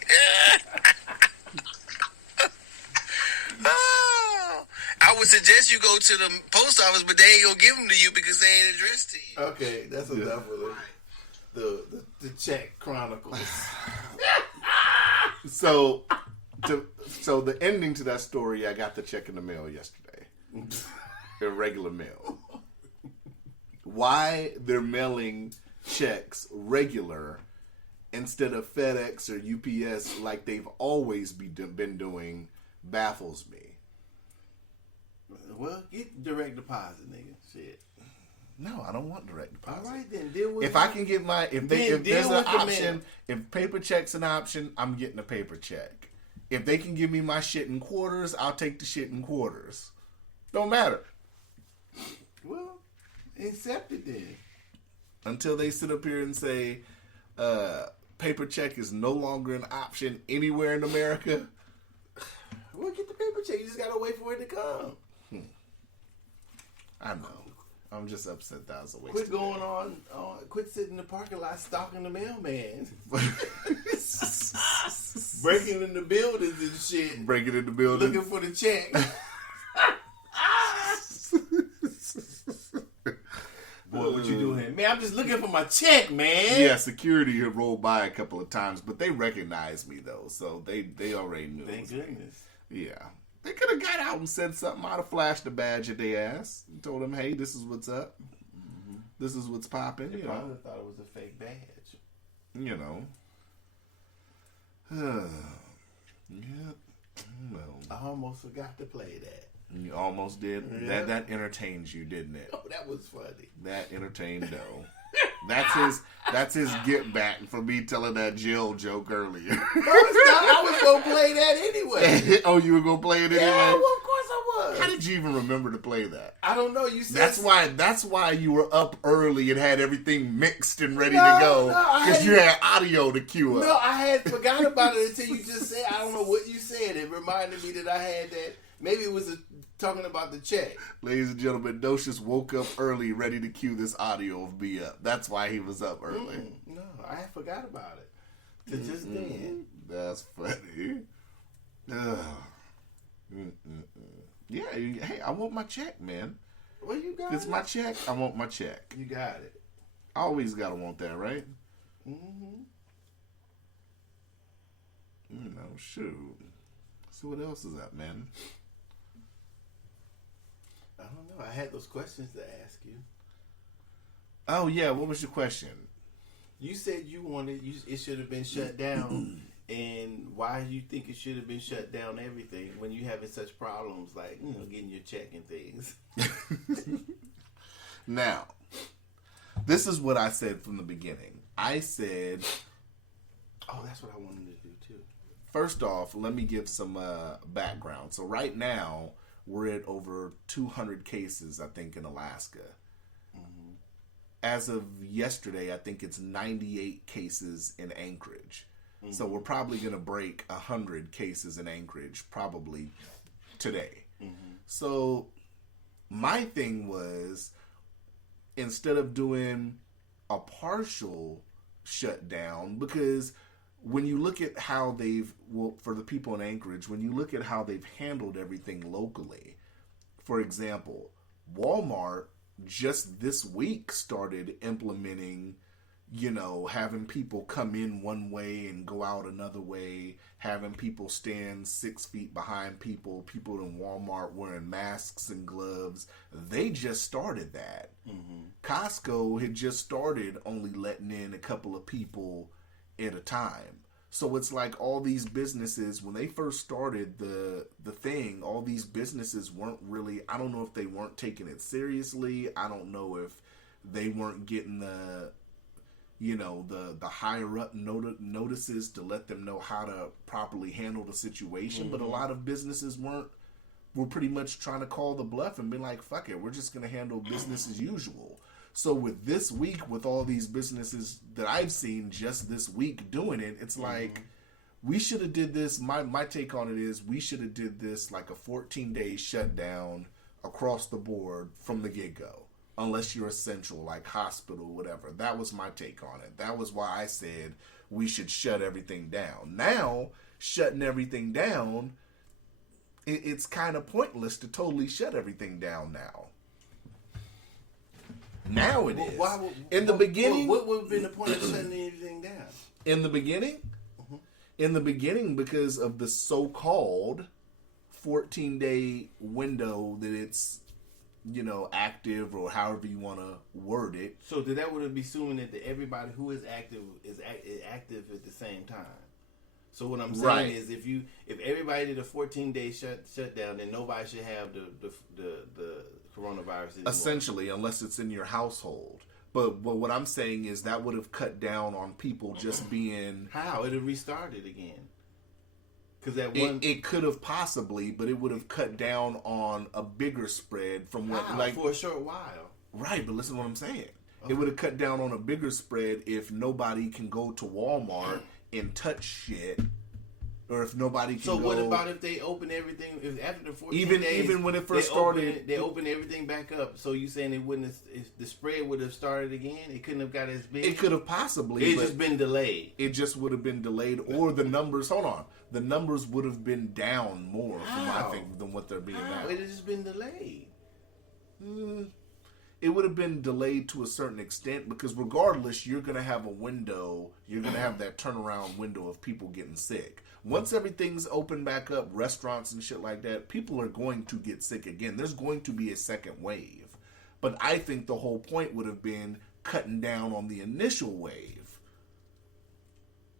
Oh, I would suggest you go to the post office, but they ain't gonna give them to you because they ain't addressed to you. Okay, that's enough of the Czech Chronicles. So the ending to that story, I got the check in the mail yesterday. Irregular mail. Why they're mailing checks regular instead of FedEx or UPS like they've always been doing baffles me. Well, get direct deposit, nigga. Shit. No, I don't want direct deposit. All right, then deal with. If I can get my if there's an deal with the option, mail. if paper check's an option, I'm getting a paper check. If they can give me my shit in quarters, I'll take the shit in quarters. Don't matter. Well, accept it then. Until they sit up here and say paper check is no longer an option anywhere in America. Well, get the paper check. You just gotta wait for it to come. I know. I'm just upset that I was a waste. Quit going on. Quit sitting in the parking lot stalking the mailman. Breaking in the buildings and shit. Breaking in the building. Looking for the check. Boy, what you doing? Man, I'm just looking for my check, man. Yeah, security had rolled by a couple of times, but they recognized me though, so they already knew. Thank goodness. Yeah. They could have got out and said something. I'd have flashed a badge at their ass and told them, hey, this is what's up. Mm-hmm. This is what's popping. They You probably know. thought it was a fake badge. You know. Yeah. Well, I almost forgot to play that. you almost did. Yeah. That entertained you, didn't it? Oh, that was funny. That entertained though. That's his get back for me telling that Jill joke earlier. I was gonna play that anyway. Oh, you were gonna play it anyway? Yeah, well, of course I was. How did you even remember to play that? I don't know. You said That's why you were up early and had everything mixed and ready No, to go no, I because you hadn't- had audio to cue up. No, I had forgot about it until you just said. I don't know what you said. It reminded me that I had that. Maybe it was talking about the check. Ladies and gentlemen, Docious woke up early, ready to cue this audio of me up. That's why he was up early. No, I had forgot about it. To just then. That's funny. Ugh. Yeah, hey, I want my check, man. Well, you got It's it. my check. I want my check. You got it. I always gotta want that, right? Mm-hmm. You know, shoot. So what else is up, man? I don't know. I had those questions to ask you. Oh yeah, what was your question? You said it should have been shut down, and why you think it should have been shut down? Everything when you having such problems like getting your check and things. Now, this is what I said from the beginning. I said, Oh, that's what I wanted to do too. first off, let me give some background. So right now, we're at over 200 cases, I think, in Alaska. as of yesterday, I think it's 98 cases in Anchorage. So we're probably going to break 100 cases in Anchorage probably today. So my thing was, instead of doing a partial shutdown, because when you look at how for the people in Anchorage, when you look at how they've handled everything locally, for example, Walmart just this week started implementing, having people come in one way and go out another way, having people stand 6 feet behind people in Walmart wearing masks and gloves. They just started that. Costco had just started only letting in a couple of people at a time. So it's like all these businesses, when they first started the thing, all these businesses weren't really, I don't know if they weren't taking it seriously. I don't know if they weren't getting the higher up notices to let them know how to properly handle the situation. But a lot of businesses were pretty much trying to call the bluff and be like, fuck it, we're just going to handle business as usual. So with this week, with all these businesses that I've seen just this week doing it, it's like, we should have did this. My take on it is, we should have did this like a 14-day shutdown across the board from the get-go. Unless you're essential, like hospital, whatever. That was my take on it. That was why I said we should shut everything down. Now, shutting everything down, it's kind of pointless to totally shut everything down now. Now it is. In the beginning... What would have been the point of shutting anything down? In the beginning? In the beginning, because of the so-called 14-day window that it's, active, or however you want to word it. So that would be assuming that everybody who is active is active at the same time. So what I'm saying is, if everybody did a 14-day shutdown, then nobody should have the coronavirus anymore. Essentially, unless it's in your household. But what I'm saying is that would have cut down on people just being... How? It would have restarted again. Because it could have possibly, but it would have cut down on a bigger spread from what... for a short while. Right, but listen to what I'm saying. Okay. It would have cut down on a bigger spread if nobody can go to Walmart and touch shit, or if nobody can go... So what about if they open everything, if after the 14 days... Even when it first started... They opened everything back up, so you saying it wouldn't have, if the spread would have started again? It couldn't have got as big? It could have possibly, It's just been delayed. It just would have been delayed, or the numbers... Hold on. The numbers would have been down more, from my thing, than what they're being now. It has just been delayed. It would have been delayed to a certain extent, because regardless, you're going to have a window, you're going to have that turnaround window of people getting sick. Once everything's open back up, restaurants and shit like that, people are going to get sick again. There's going to be a second wave. But I think the whole point would have been cutting down on the initial wave.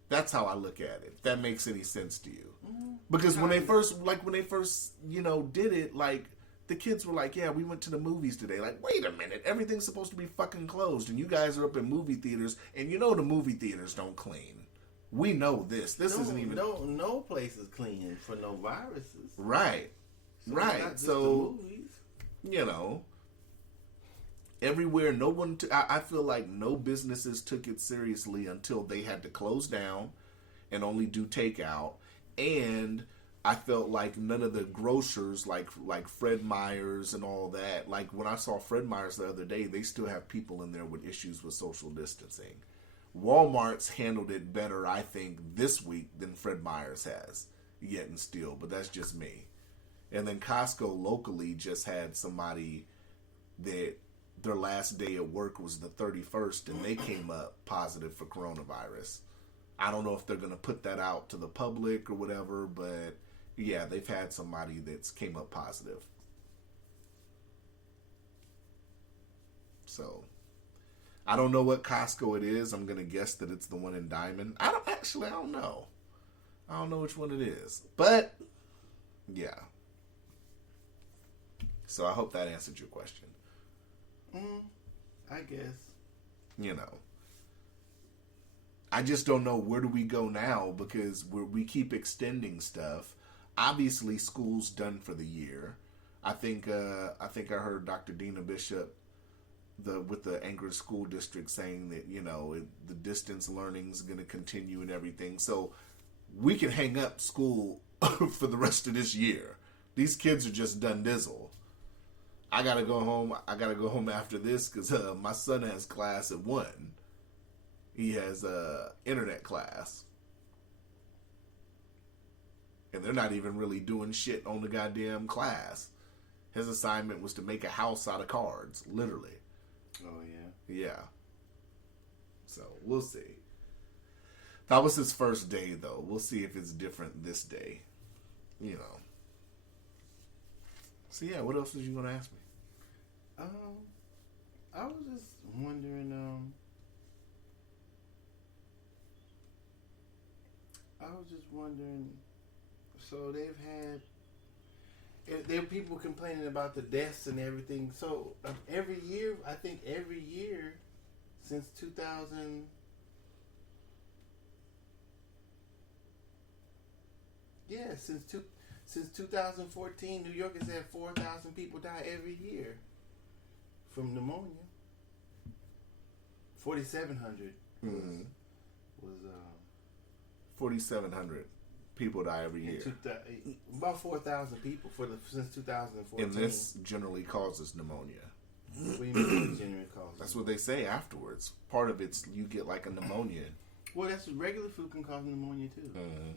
That's how I look at it. If that makes any sense to you. Because when they first, did it, the kids were like, yeah, we went to the movies today. Like, wait a minute, everything's supposed to be fucking closed, and you guys are up in movie theaters, and the movie theaters don't clean. We know this. This isn't even... No place is clean for no viruses. Right. So right. So, everywhere, no one... I feel like no businesses took it seriously until they had to close down and only do takeout. And I felt like none of the grocers, like Fred Meyer's and all that, like when I saw Fred Meyer's the other day, they still have people in there with issues with social distancing. Walmart's handled it better, I think, this week than Fred Meyer's has, yet and still, but that's just me. And then Costco locally just had somebody that their last day at work was the 31st, and they came up positive for coronavirus. I don't know if they're going to put that out to the public or whatever, but yeah, they've had somebody that's came up positive. So, I don't know what Costco it is. I'm going to guess that it's the one in Diamond. I don't know. I don't know which one it is. But, yeah. So, I hope that answered your question. I guess. I just don't know, where do we go now, because we keep extending stuff. Obviously, school's done for the year. I think I heard Dr. Dina Bishop with the Anchorage school district saying that the distance learning is going to continue and everything. So we can hang up school for the rest of this year. These kids are just done dizzle. I gotta go home. I gotta go home after this because my son has class at 1. He has internet class. And they're not even really doing shit on the goddamn class. His assignment was to make a house out of cards, literally. Oh, yeah? Yeah. So, we'll see. That was his first day, though. We'll see if it's different this day. So, yeah, what else was you going to ask me? I was just wondering, so there are people complaining about the deaths and everything. So every year since 2000, since 2014, New York has had 4,000 people die every year from pneumonia. 4,700 was 4,700 people die every year. About 4,000 people since 2014. And this generally causes pneumonia. What do you mean generally causes? That's what they say afterwards. Part of it's you get like a pneumonia. Well, that's regular flu can cause pneumonia too. Mm-hmm.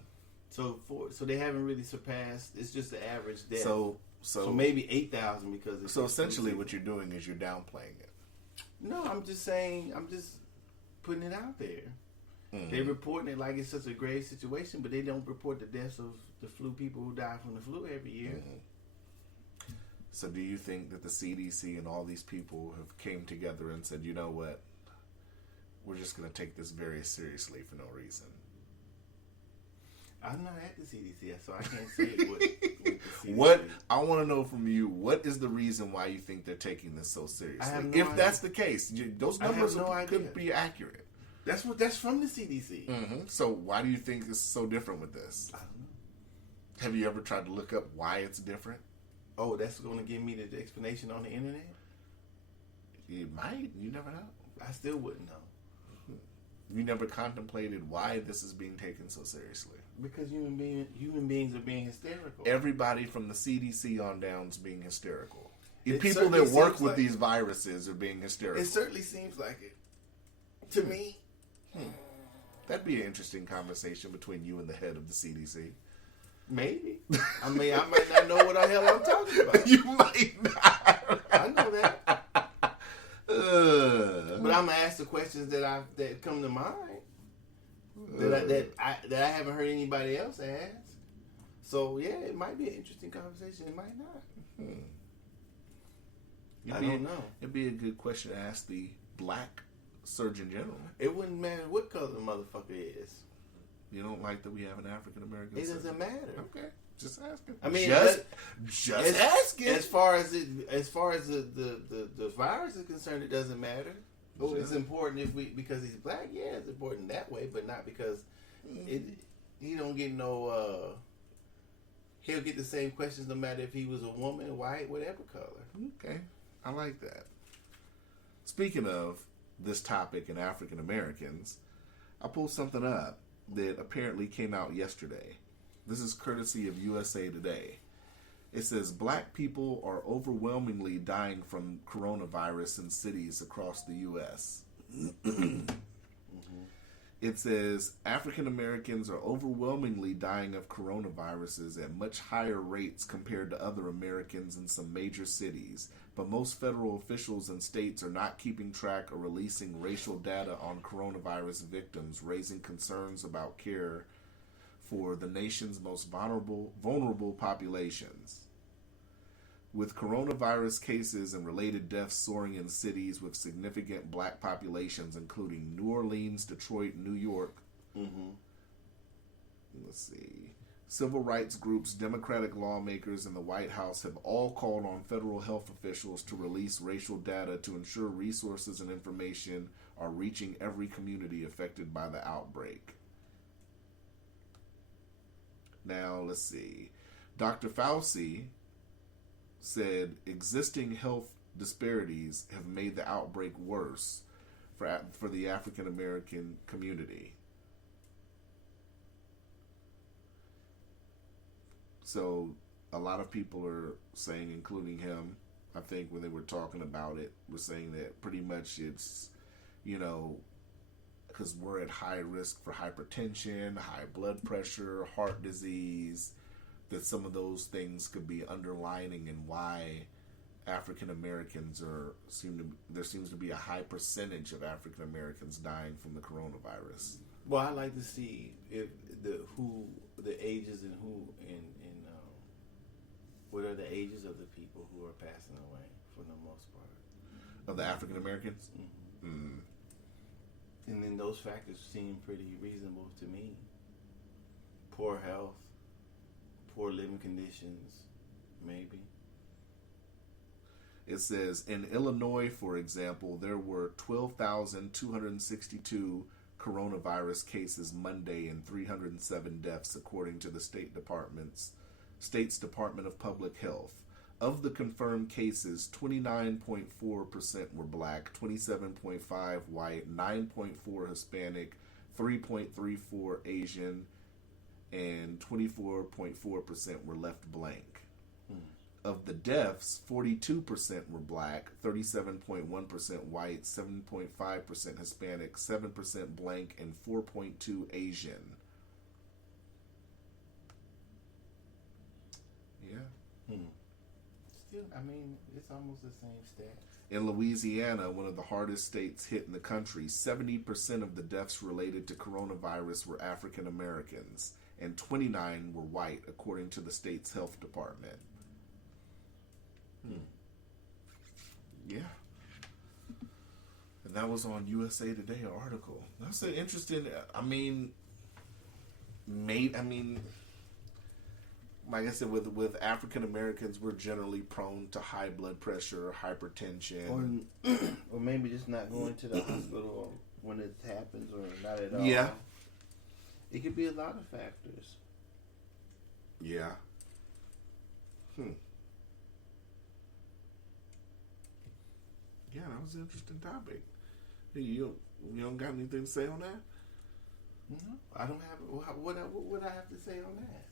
So they haven't really surpassed. It's just the average death. So maybe 8,000 because it's so essentially what you're doing is you're downplaying it. No, I'm just saying. I'm just putting it out there. Mm-hmm. They're reporting it like it's such a grave situation, but they don't report the deaths of the flu people who die from the flu every year. Mm-hmm. So do you think that the CDC and all these people have came together and said, you know what, we're just going to take this very seriously for no reason? I'm not at the CDC, so I can't say what the CDC. What I want to know from you, what is the reason why you think they're taking this so seriously? I have no if idea. That's the case, those numbers could be accurate. That's from the CDC. Mm-hmm. So why do you think it's so different with this? I don't know. Have you ever tried to look up why it's different? Oh, that's going to give me the explanation on the internet? You might. You never know. I still wouldn't know. You never contemplated why this is being taken so seriously. Because human beings are being hysterical. Everybody from the CDC on down is being hysterical. It people that work with like these viruses are being hysterical. It certainly seems like it. To me. That'd be an interesting conversation between you and the head of the CDC. Maybe. I mean, I might not know what the hell I'm talking about. You might not. I know that. But I'm gonna ask the questions that come to mind that I haven't heard anybody else ask. So yeah, it might be an interesting conversation. It might not. I don't know. It'd be a good question to ask the Black Surgeon General. It wouldn't matter what color the motherfucker is. You don't like that we have an African American? It doesn't matter. Okay, just asking. I mean, just asking. As far as the virus is concerned, it doesn't matter. Oh, it's important because he's black. Yeah, it's important that way, but not because he don't get no. He'll get the same questions no matter if he was a woman, white, whatever color. Okay, I like that. Speaking of this topic in African Americans, I pulled something up that apparently came out yesterday. This is courtesy of USA Today. It says black people are overwhelmingly dying from coronavirus in cities across the U.S. It says African Americans are overwhelmingly dying of coronaviruses at much higher rates compared to other Americans in some major cities, but most federal officials and states are not keeping track or releasing racial data on coronavirus victims, raising concerns about care for the nation's most vulnerable populations. With coronavirus cases and related deaths soaring in cities with significant black populations, including New Orleans, Detroit, New York. Let's see. Civil rights groups, Democratic lawmakers, and the White House have all called on federal health officials to release racial data to ensure resources and information are reaching every community affected by the outbreak. Now, let's see. Dr. Fauci said existing health disparities have made the outbreak worse for the African American community. So a lot of people are saying, including him, I think when they were talking about it, were saying that pretty much it's, because we're at high risk for hypertension, high blood pressure, heart disease, that some of those things could be underlining in why African Americans there seems to be a high percentage of African Americans dying from the coronavirus. Well, I like to see if the ages and what are the ages of the people who are passing away for the most part. Of the African Americans? Mm-hmm. Mm. And then those factors seem pretty reasonable to me. Poor health, poor living conditions, maybe. It says, in Illinois, for example, there were 12,262 coronavirus cases Monday and 307 deaths, according to the state's Department of Public Health. Of the confirmed cases, 29.4% were black, 27.5% white, 9.4% Hispanic, 3.34% Asian, and 24.4% were left blank. Of the deaths, 42% were black, 37.1% white, 7.5% Hispanic, 7% blank, and 4.2% Asian. Yeah. Still, I mean, it's almost the same stats. In Louisiana, one of the hardest states hit in the country, 70% of the deaths related to coronavirus were African Americans, and 29 were white, according to the state's health department. Yeah. And that was on USA Today, an article. That's an interesting, like I said, with African Americans, we're generally prone to high blood pressure, hypertension. Or maybe just not going to the hospital when it happens, or not at all. Yeah. It could be a lot of factors. Yeah. Yeah, that was an interesting topic. You don't got anything to say on that? No, I don't have. What would I have to say on that?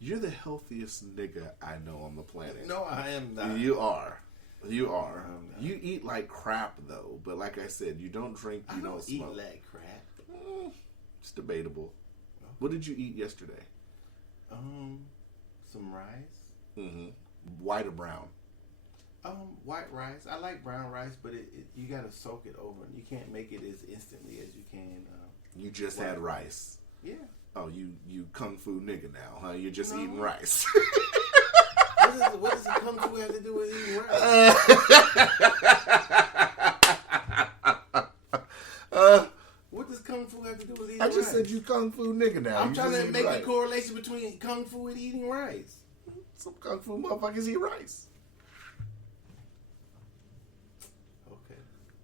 You're the healthiest nigga I know on the planet. No, I am not. You are. You eat like crap, though. But like I said, you don't drink, you don't smoke. Eat like crap. It's debatable. Okay. What did you eat yesterday? Some rice. Mm-hmm. White or brown? White rice. I like brown rice, but you gotta soak it over. You can't make it as instantly as you can. You just had rice. Yeah. Oh, you kung fu nigga now, huh? You're just eating rice. What does the kung fu have to do with eating rice? What does kung fu have to do with eating rice? I just said you kung fu nigga now. I'm trying to make a correlation between kung fu and eating rice. Some kung fu motherfuckers eat rice.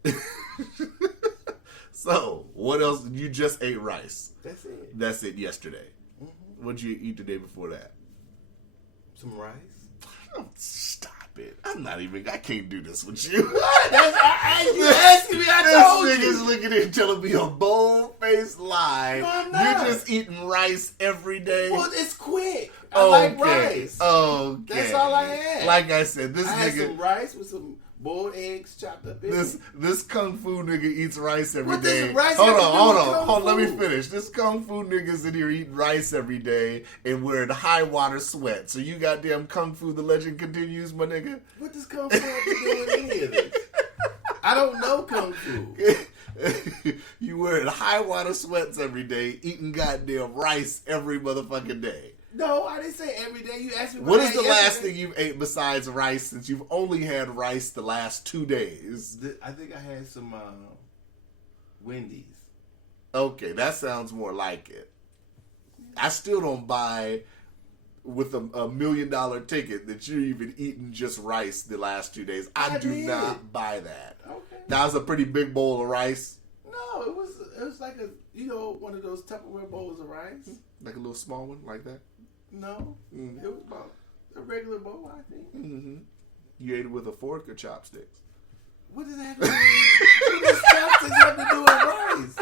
Okay. So, what else? You just ate rice. That's it. Yesterday. Mm-hmm. What did you eat the day before that? Some rice. Oh, stop it. I can't do this with you. What? You asking me, I told you. This nigga's looking at telling me a bold-faced lie. No, I'm not. You're just eating rice every day. Well, it's quick. I like rice. Okay. That's all I had. Like I said, I had some rice with some boiled eggs chopped up in it. This kung fu nigga eats rice every day. Does rice Hold have to do with on. kung fu? Let me finish. This kung fu nigga's in here eating rice every day and wearing high water sweat. So you goddamn kung fu, the legend continues, my nigga. What does kung fu have to do with any of this? I don't know kung fu. You wearing high water sweats every day, eating goddamn rice every motherfucking day. No, I didn't say every day. You asked me what is the last thing you've ate besides rice, since you've only had rice the last 2 days? I think I had some Wendy's. Okay, that sounds more like it. I still don't buy with a $1 million ticket that you're even eating just rice the last 2 days. I do not buy that. Okay. That was a pretty big bowl of rice. No, it was like one of those Tupperware bowls of rice. Like a little small one like that? No, It was about a regular bowl, I think. Mm-hmm. You ate it with a fork or chopsticks? What does that have to do? What does chopsticks have to do with rice?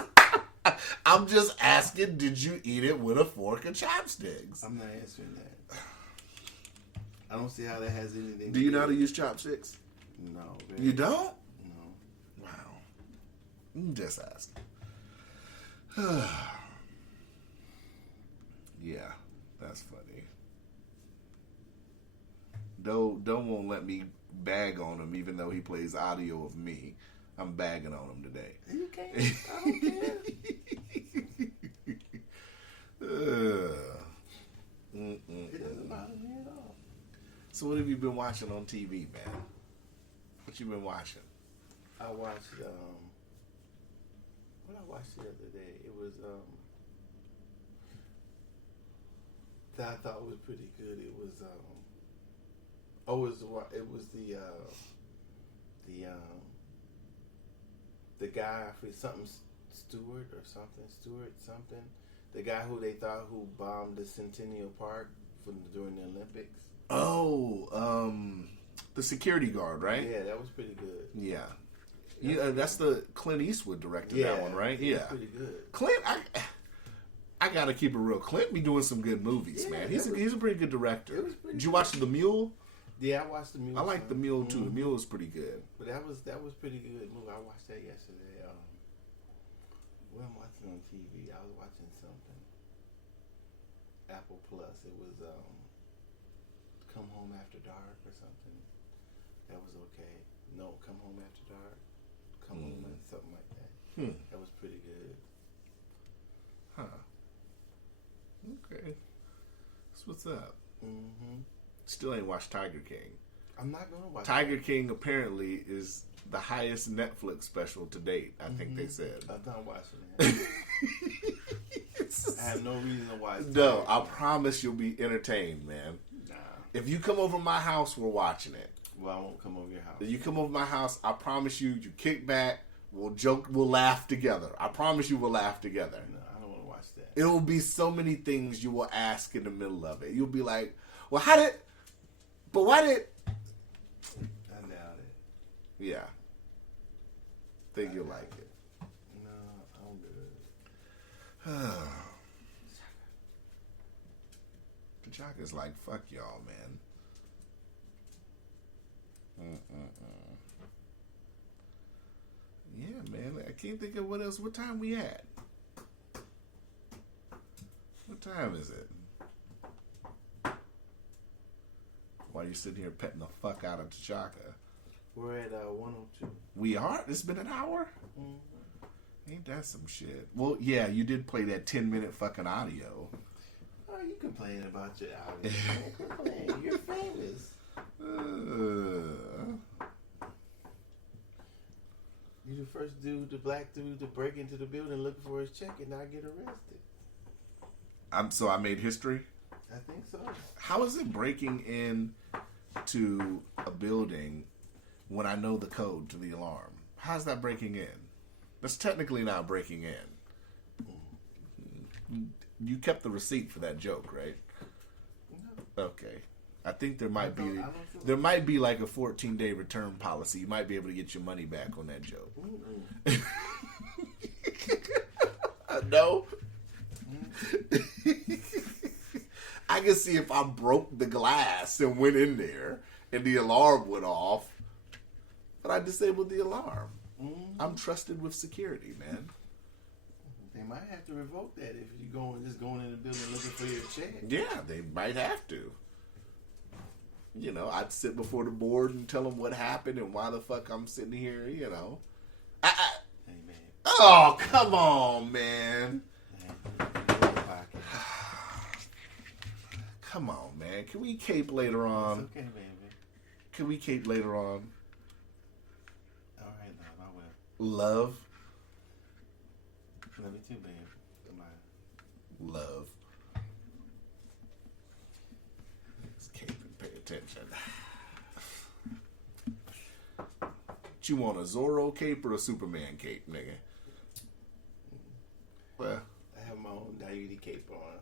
I'm just asking, did you eat it with a fork or chopsticks? I'm not answering that. I don't see how that has anything. Do you know how to use chopsticks? No. You don't? No. Wow. I'm just asking. Yeah, that's funny. Don't won't let me bag on him, even though he plays audio of me. I'm bagging on him today. You can't. I don't care. It doesn't bother me at all. So what have you been watching on TV, man? What you been watching? I watched what I watched the other day. It was that I thought was pretty good. It was the guy for something Stewart or something Stewart something. The guy who they thought who bombed the Centennial Park during the Olympics. Oh, the security guard, right? Yeah, that was pretty good. Yeah. That's the Clint Eastwood directed that one, right? Yeah. Pretty good. Clint, I gotta keep it real. Clint be doing some good movies, Yeah, man. He's a pretty good director. Did you watch The Mule? Yeah, I watched The Mule. I like The Mule too. The Mule is pretty good. But that was pretty good movie. I watched that yesterday. What I'm watching on TV, I was watching something. Apple Plus. It was Come Home After Dark or something. That was okay. No, Come Home After Dark. Come Home and something like that. That was pretty good. Huh. Okay. That's what's up. Mm-hmm. Still ain't watched Tiger King. I'm not gonna watch Tiger King apparently is the highest Netflix special to date. I think they said. I'm not watching it. I have no reason to watch. No, I promise you'll be entertained, man. Nah. If you come over my house, we're watching it. Well, I won't come over your house. If you come over my house, I promise you kick back, we'll joke, we'll laugh together. I promise you we'll laugh together. No, I don't want to watch that. It will be so many things you will ask in the middle of it. You'll be like, well, why did... I doubt it. Yeah. Think you'll like it. No, I'm good. T'Chaka's like, fuck y'all, man. Yeah, man. I can't think of what else. What time we at? What time is it? Why are you sitting here petting the fuck out of T'Chaka? We're at 102. We are? It's been an hour? Mm-hmm. Ain't that some shit? Well, yeah, you did play that 10-minute fucking audio. Oh, you complain about your audio. Complain. You're famous. You the first dude, the black dude, to break into the building looking for his check and not get arrested. So I made history? I think so. How is it breaking in to a building when I know the code to the alarm? How's that breaking in? That's technically not breaking in. You kept the receipt for that joke, right? No. Okay. I think there might be like a 14-day return policy. You might be able to get your money back on that joke. No. I can see if I broke the glass and went in there and the alarm went off, but I disabled the alarm. I'm trusted with security, man. They might have to revoke that if you going in the building looking for your check. Yeah, they might have to. You know, I'd sit before the board and tell them what happened and why the fuck I'm sitting here, you know. Hey, man. Oh, come on, man. Come on, man. Can we cape later on? It's okay, baby. Can we cape later on? All right, love, I will. Love? Love you too, babe. Goodbye. Love. Let's cape and pay attention. You want a Zorro cape or a Superman cape, nigga? Well, I have my own deity cape on.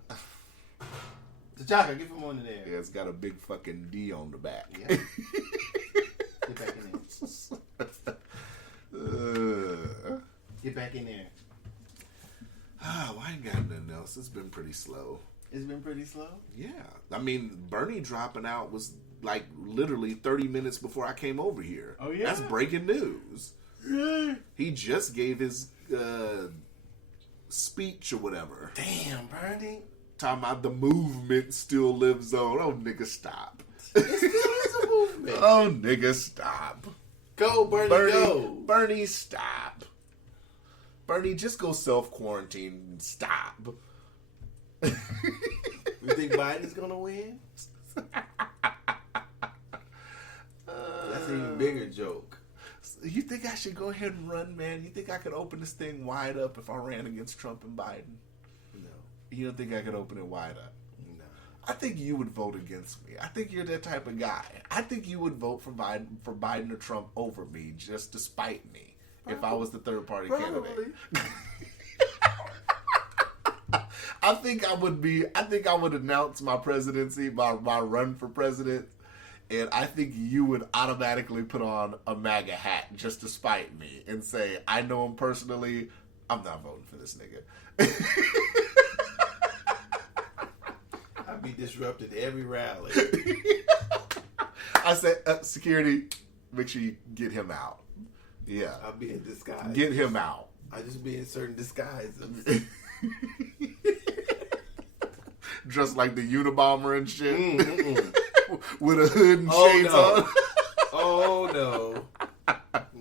T'Chaka, get from under there. yeah, it's got a big fucking D on the back. Yeah. Get back in there. Get back in there. Oh, I ain't got nothing else. It's been pretty slow. It's been pretty slow? Yeah. I mean, Bernie dropping out was like literally 30 minutes before I came over here. Oh, yeah? That's breaking news. He just gave his speech or whatever. Damn, Bernie. Talking about the movement still lives on. Oh, nigga, stop. It still is a movement. Oh, nigga, stop. Go, Bernie, go. Bernie, stop. Bernie, just go self-quarantine and stop. You think Biden's going to win? That's an even bigger joke. You think I should go ahead and run, man? You think I could open this thing wide up if I ran against Trump and Biden? No. You don't think I could open it wide up? No. I think you would vote against me. I think you're that type of guy. I think you would vote for Biden or Trump over me just to spite me if I was the third party candidate. I think I would announce my presidency, my run for president, and I think you would automatically put on a MAGA hat just to spite me and say, I know him personally, I'm not voting for this nigga. I'd be disrupted every rally. I said, security, make sure you get him out. Yeah. I'll be in disguise. Get him out. I just be in certain disguises. Dressed like the Unabomber and shit. With a hood and shades on. Oh, no.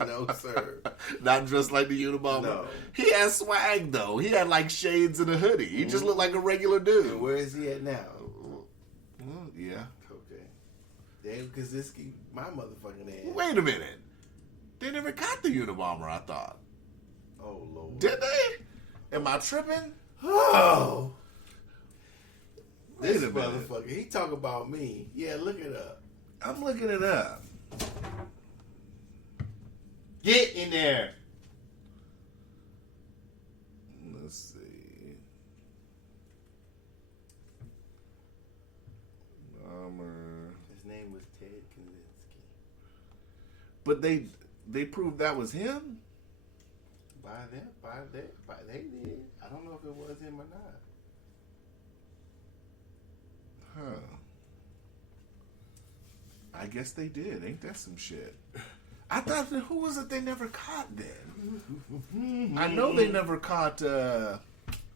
No, sir. Not dressed like the Unabomber. No. He had swag, though. He had, like, shades and a hoodie. He just looked like a regular dude. And where is he at now? Yeah. Okay. Dave Kaczynski, my motherfucking ass. Wait a minute. They never got the Unabomber, I thought. Oh, Lord. Did they? Am I tripping? Oh. Wait This a minute. motherfucker, he talk about me. Yeah, look it up. I'm looking it up. Get in there. Let's see. Bomber. His name was Ted Kaczynski. But they proved that was him? They did. I don't know if it was him or not. Huh. I guess they did. Ain't that some shit? I thought that who was it they never caught then? I know they never caught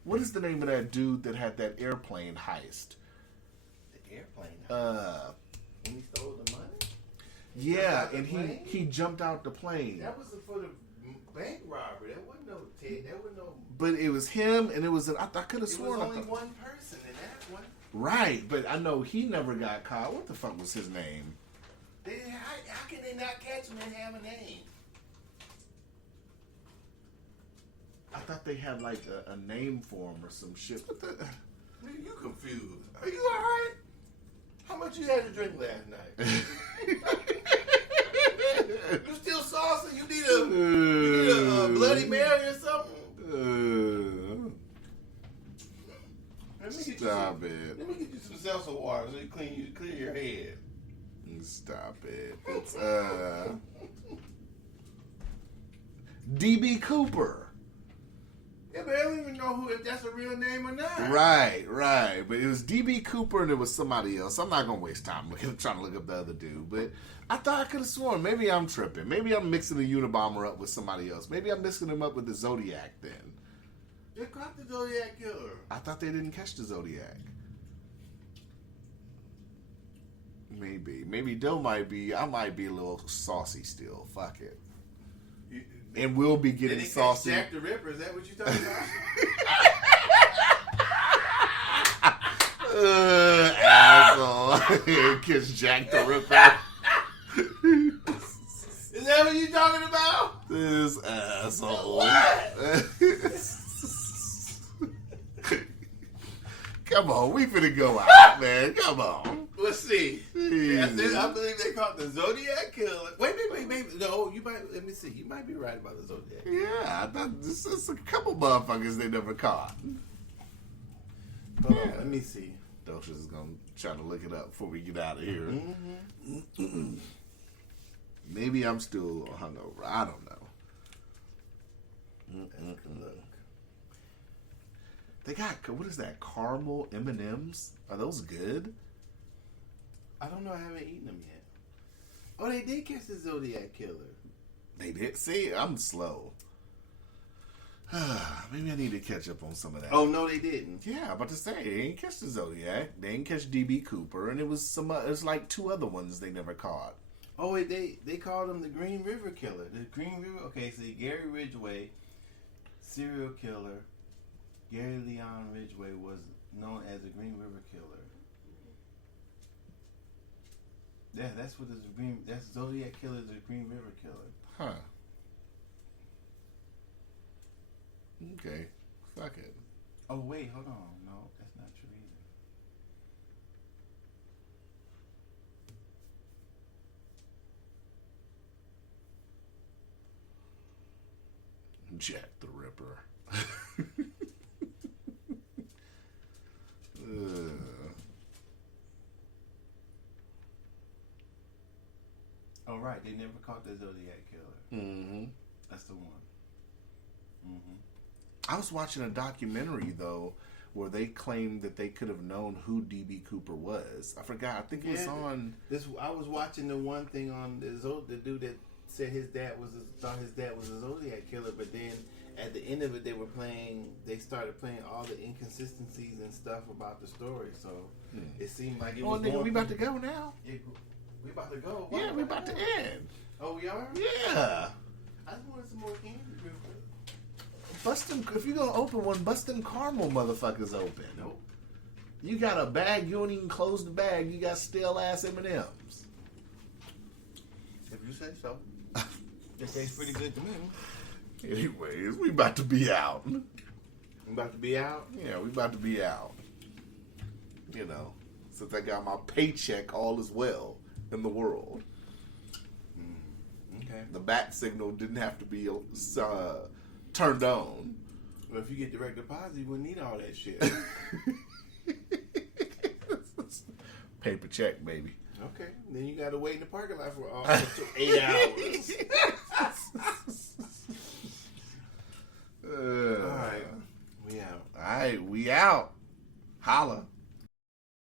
what is the name of that dude that had that airplane heist? The airplane. When he stole the money? Yeah, Jumped out the and plane? he jumped out the plane. That was for the bank robbery. That wasn't no Ted. That was no. But it was him, and it was I could have It sworn. was only one person in that one. Right, but I know he never got caught. What the fuck was his name? How can they not catch him and have a name? I thought they had like a name for him or some shit. What the? Nigga, you confused. Are you alright? How much you had to drink last night? You still saucy? You need a Bloody Mary or something? Let me get you Stop some, it. Let me get you some seltzer water so you clear your head. Stop it. It's DB Cooper. Yeah, but I don't even know if that's a real name or not. Right. But it was DB Cooper and it was somebody else. I'm not gonna waste time trying to look up the other dude. But I thought I could have sworn. Maybe I'm tripping. Maybe I'm mixing the Unabomber up with somebody else. Maybe I'm mixing him up with the Zodiac then. They caught the Zodiac killer. I thought they didn't catch the Zodiac. Maybe Dill might be. I might be a little saucy still. Fuck it. And we'll be getting Did they saucy. catch Jack the Ripper? Is that what you're talking about? Asshole. Kiss Jack the Ripper. Is that what you're talking about? This asshole. What? Come on, we finna go out, man. Come on. Let's see. I believe they caught the Zodiac killer. Wait. No, you might. Let me see. You might be right about the Zodiac. Yeah, I thought this is a couple motherfuckers they never caught. Hold on, let me see. Docious is gonna try to look it up before we get out of here. Mm-hmm. Maybe I'm still hungover. I don't know. Look. They got, what is that? Caramel M&Ms? Are those good? I don't know. I haven't eaten them yet. Oh, they did catch the Zodiac Killer. They did. See, I'm slow. Maybe I need to catch up on some of that. Oh no, they didn't. Yeah, I'm about to say they ain't catch the Zodiac. They ain't catch DB Cooper, and it was There's like 2 other ones they never caught. Oh wait, they called him the Green River Killer. The Green River. Okay, see, Gary Ridgway, serial killer. Gary Leon Ridgway was known as the Green River Killer. Yeah, that's what that's Zodiac Killer, the Green River Killer. Huh. Okay. Fuck it. Oh wait, hold on. No, that's not true either. Jack the Ripper. Oh right, they never caught the Zodiac Killer. Mm-hmm. That's the one. Mm-hmm. I was watching a documentary though, where they claimed that they could have known who DB Cooper was. I forgot. I think it was on I was watching the one thing on the dude that said thought his dad was a Zodiac Killer, but then at the end of it, they started playing all the inconsistencies and stuff about the story. So it seemed like it was. Nigga, we about to go now. We about to go. Yeah, we about to end. Oh, we are. Yeah. I just wanted some more candy real quick. Bust them. If you're gonna open one, bust them caramel motherfuckers open. Nope. You got a bag. You don't even close the bag. You got stale ass M&Ms. If you say so. It tastes pretty good to me. Anyways, we about to be out. We about to be out? Yeah, we about to be out. You know, since I got my paycheck, all is well in the world. Okay. The bat signal didn't have to be turned on. Well, if you get direct deposit, you wouldn't need all that shit. Paper check, baby. Okay. Then you got to wait in the parking lot for 8 hours. All right. We out. All right, we out. Holla.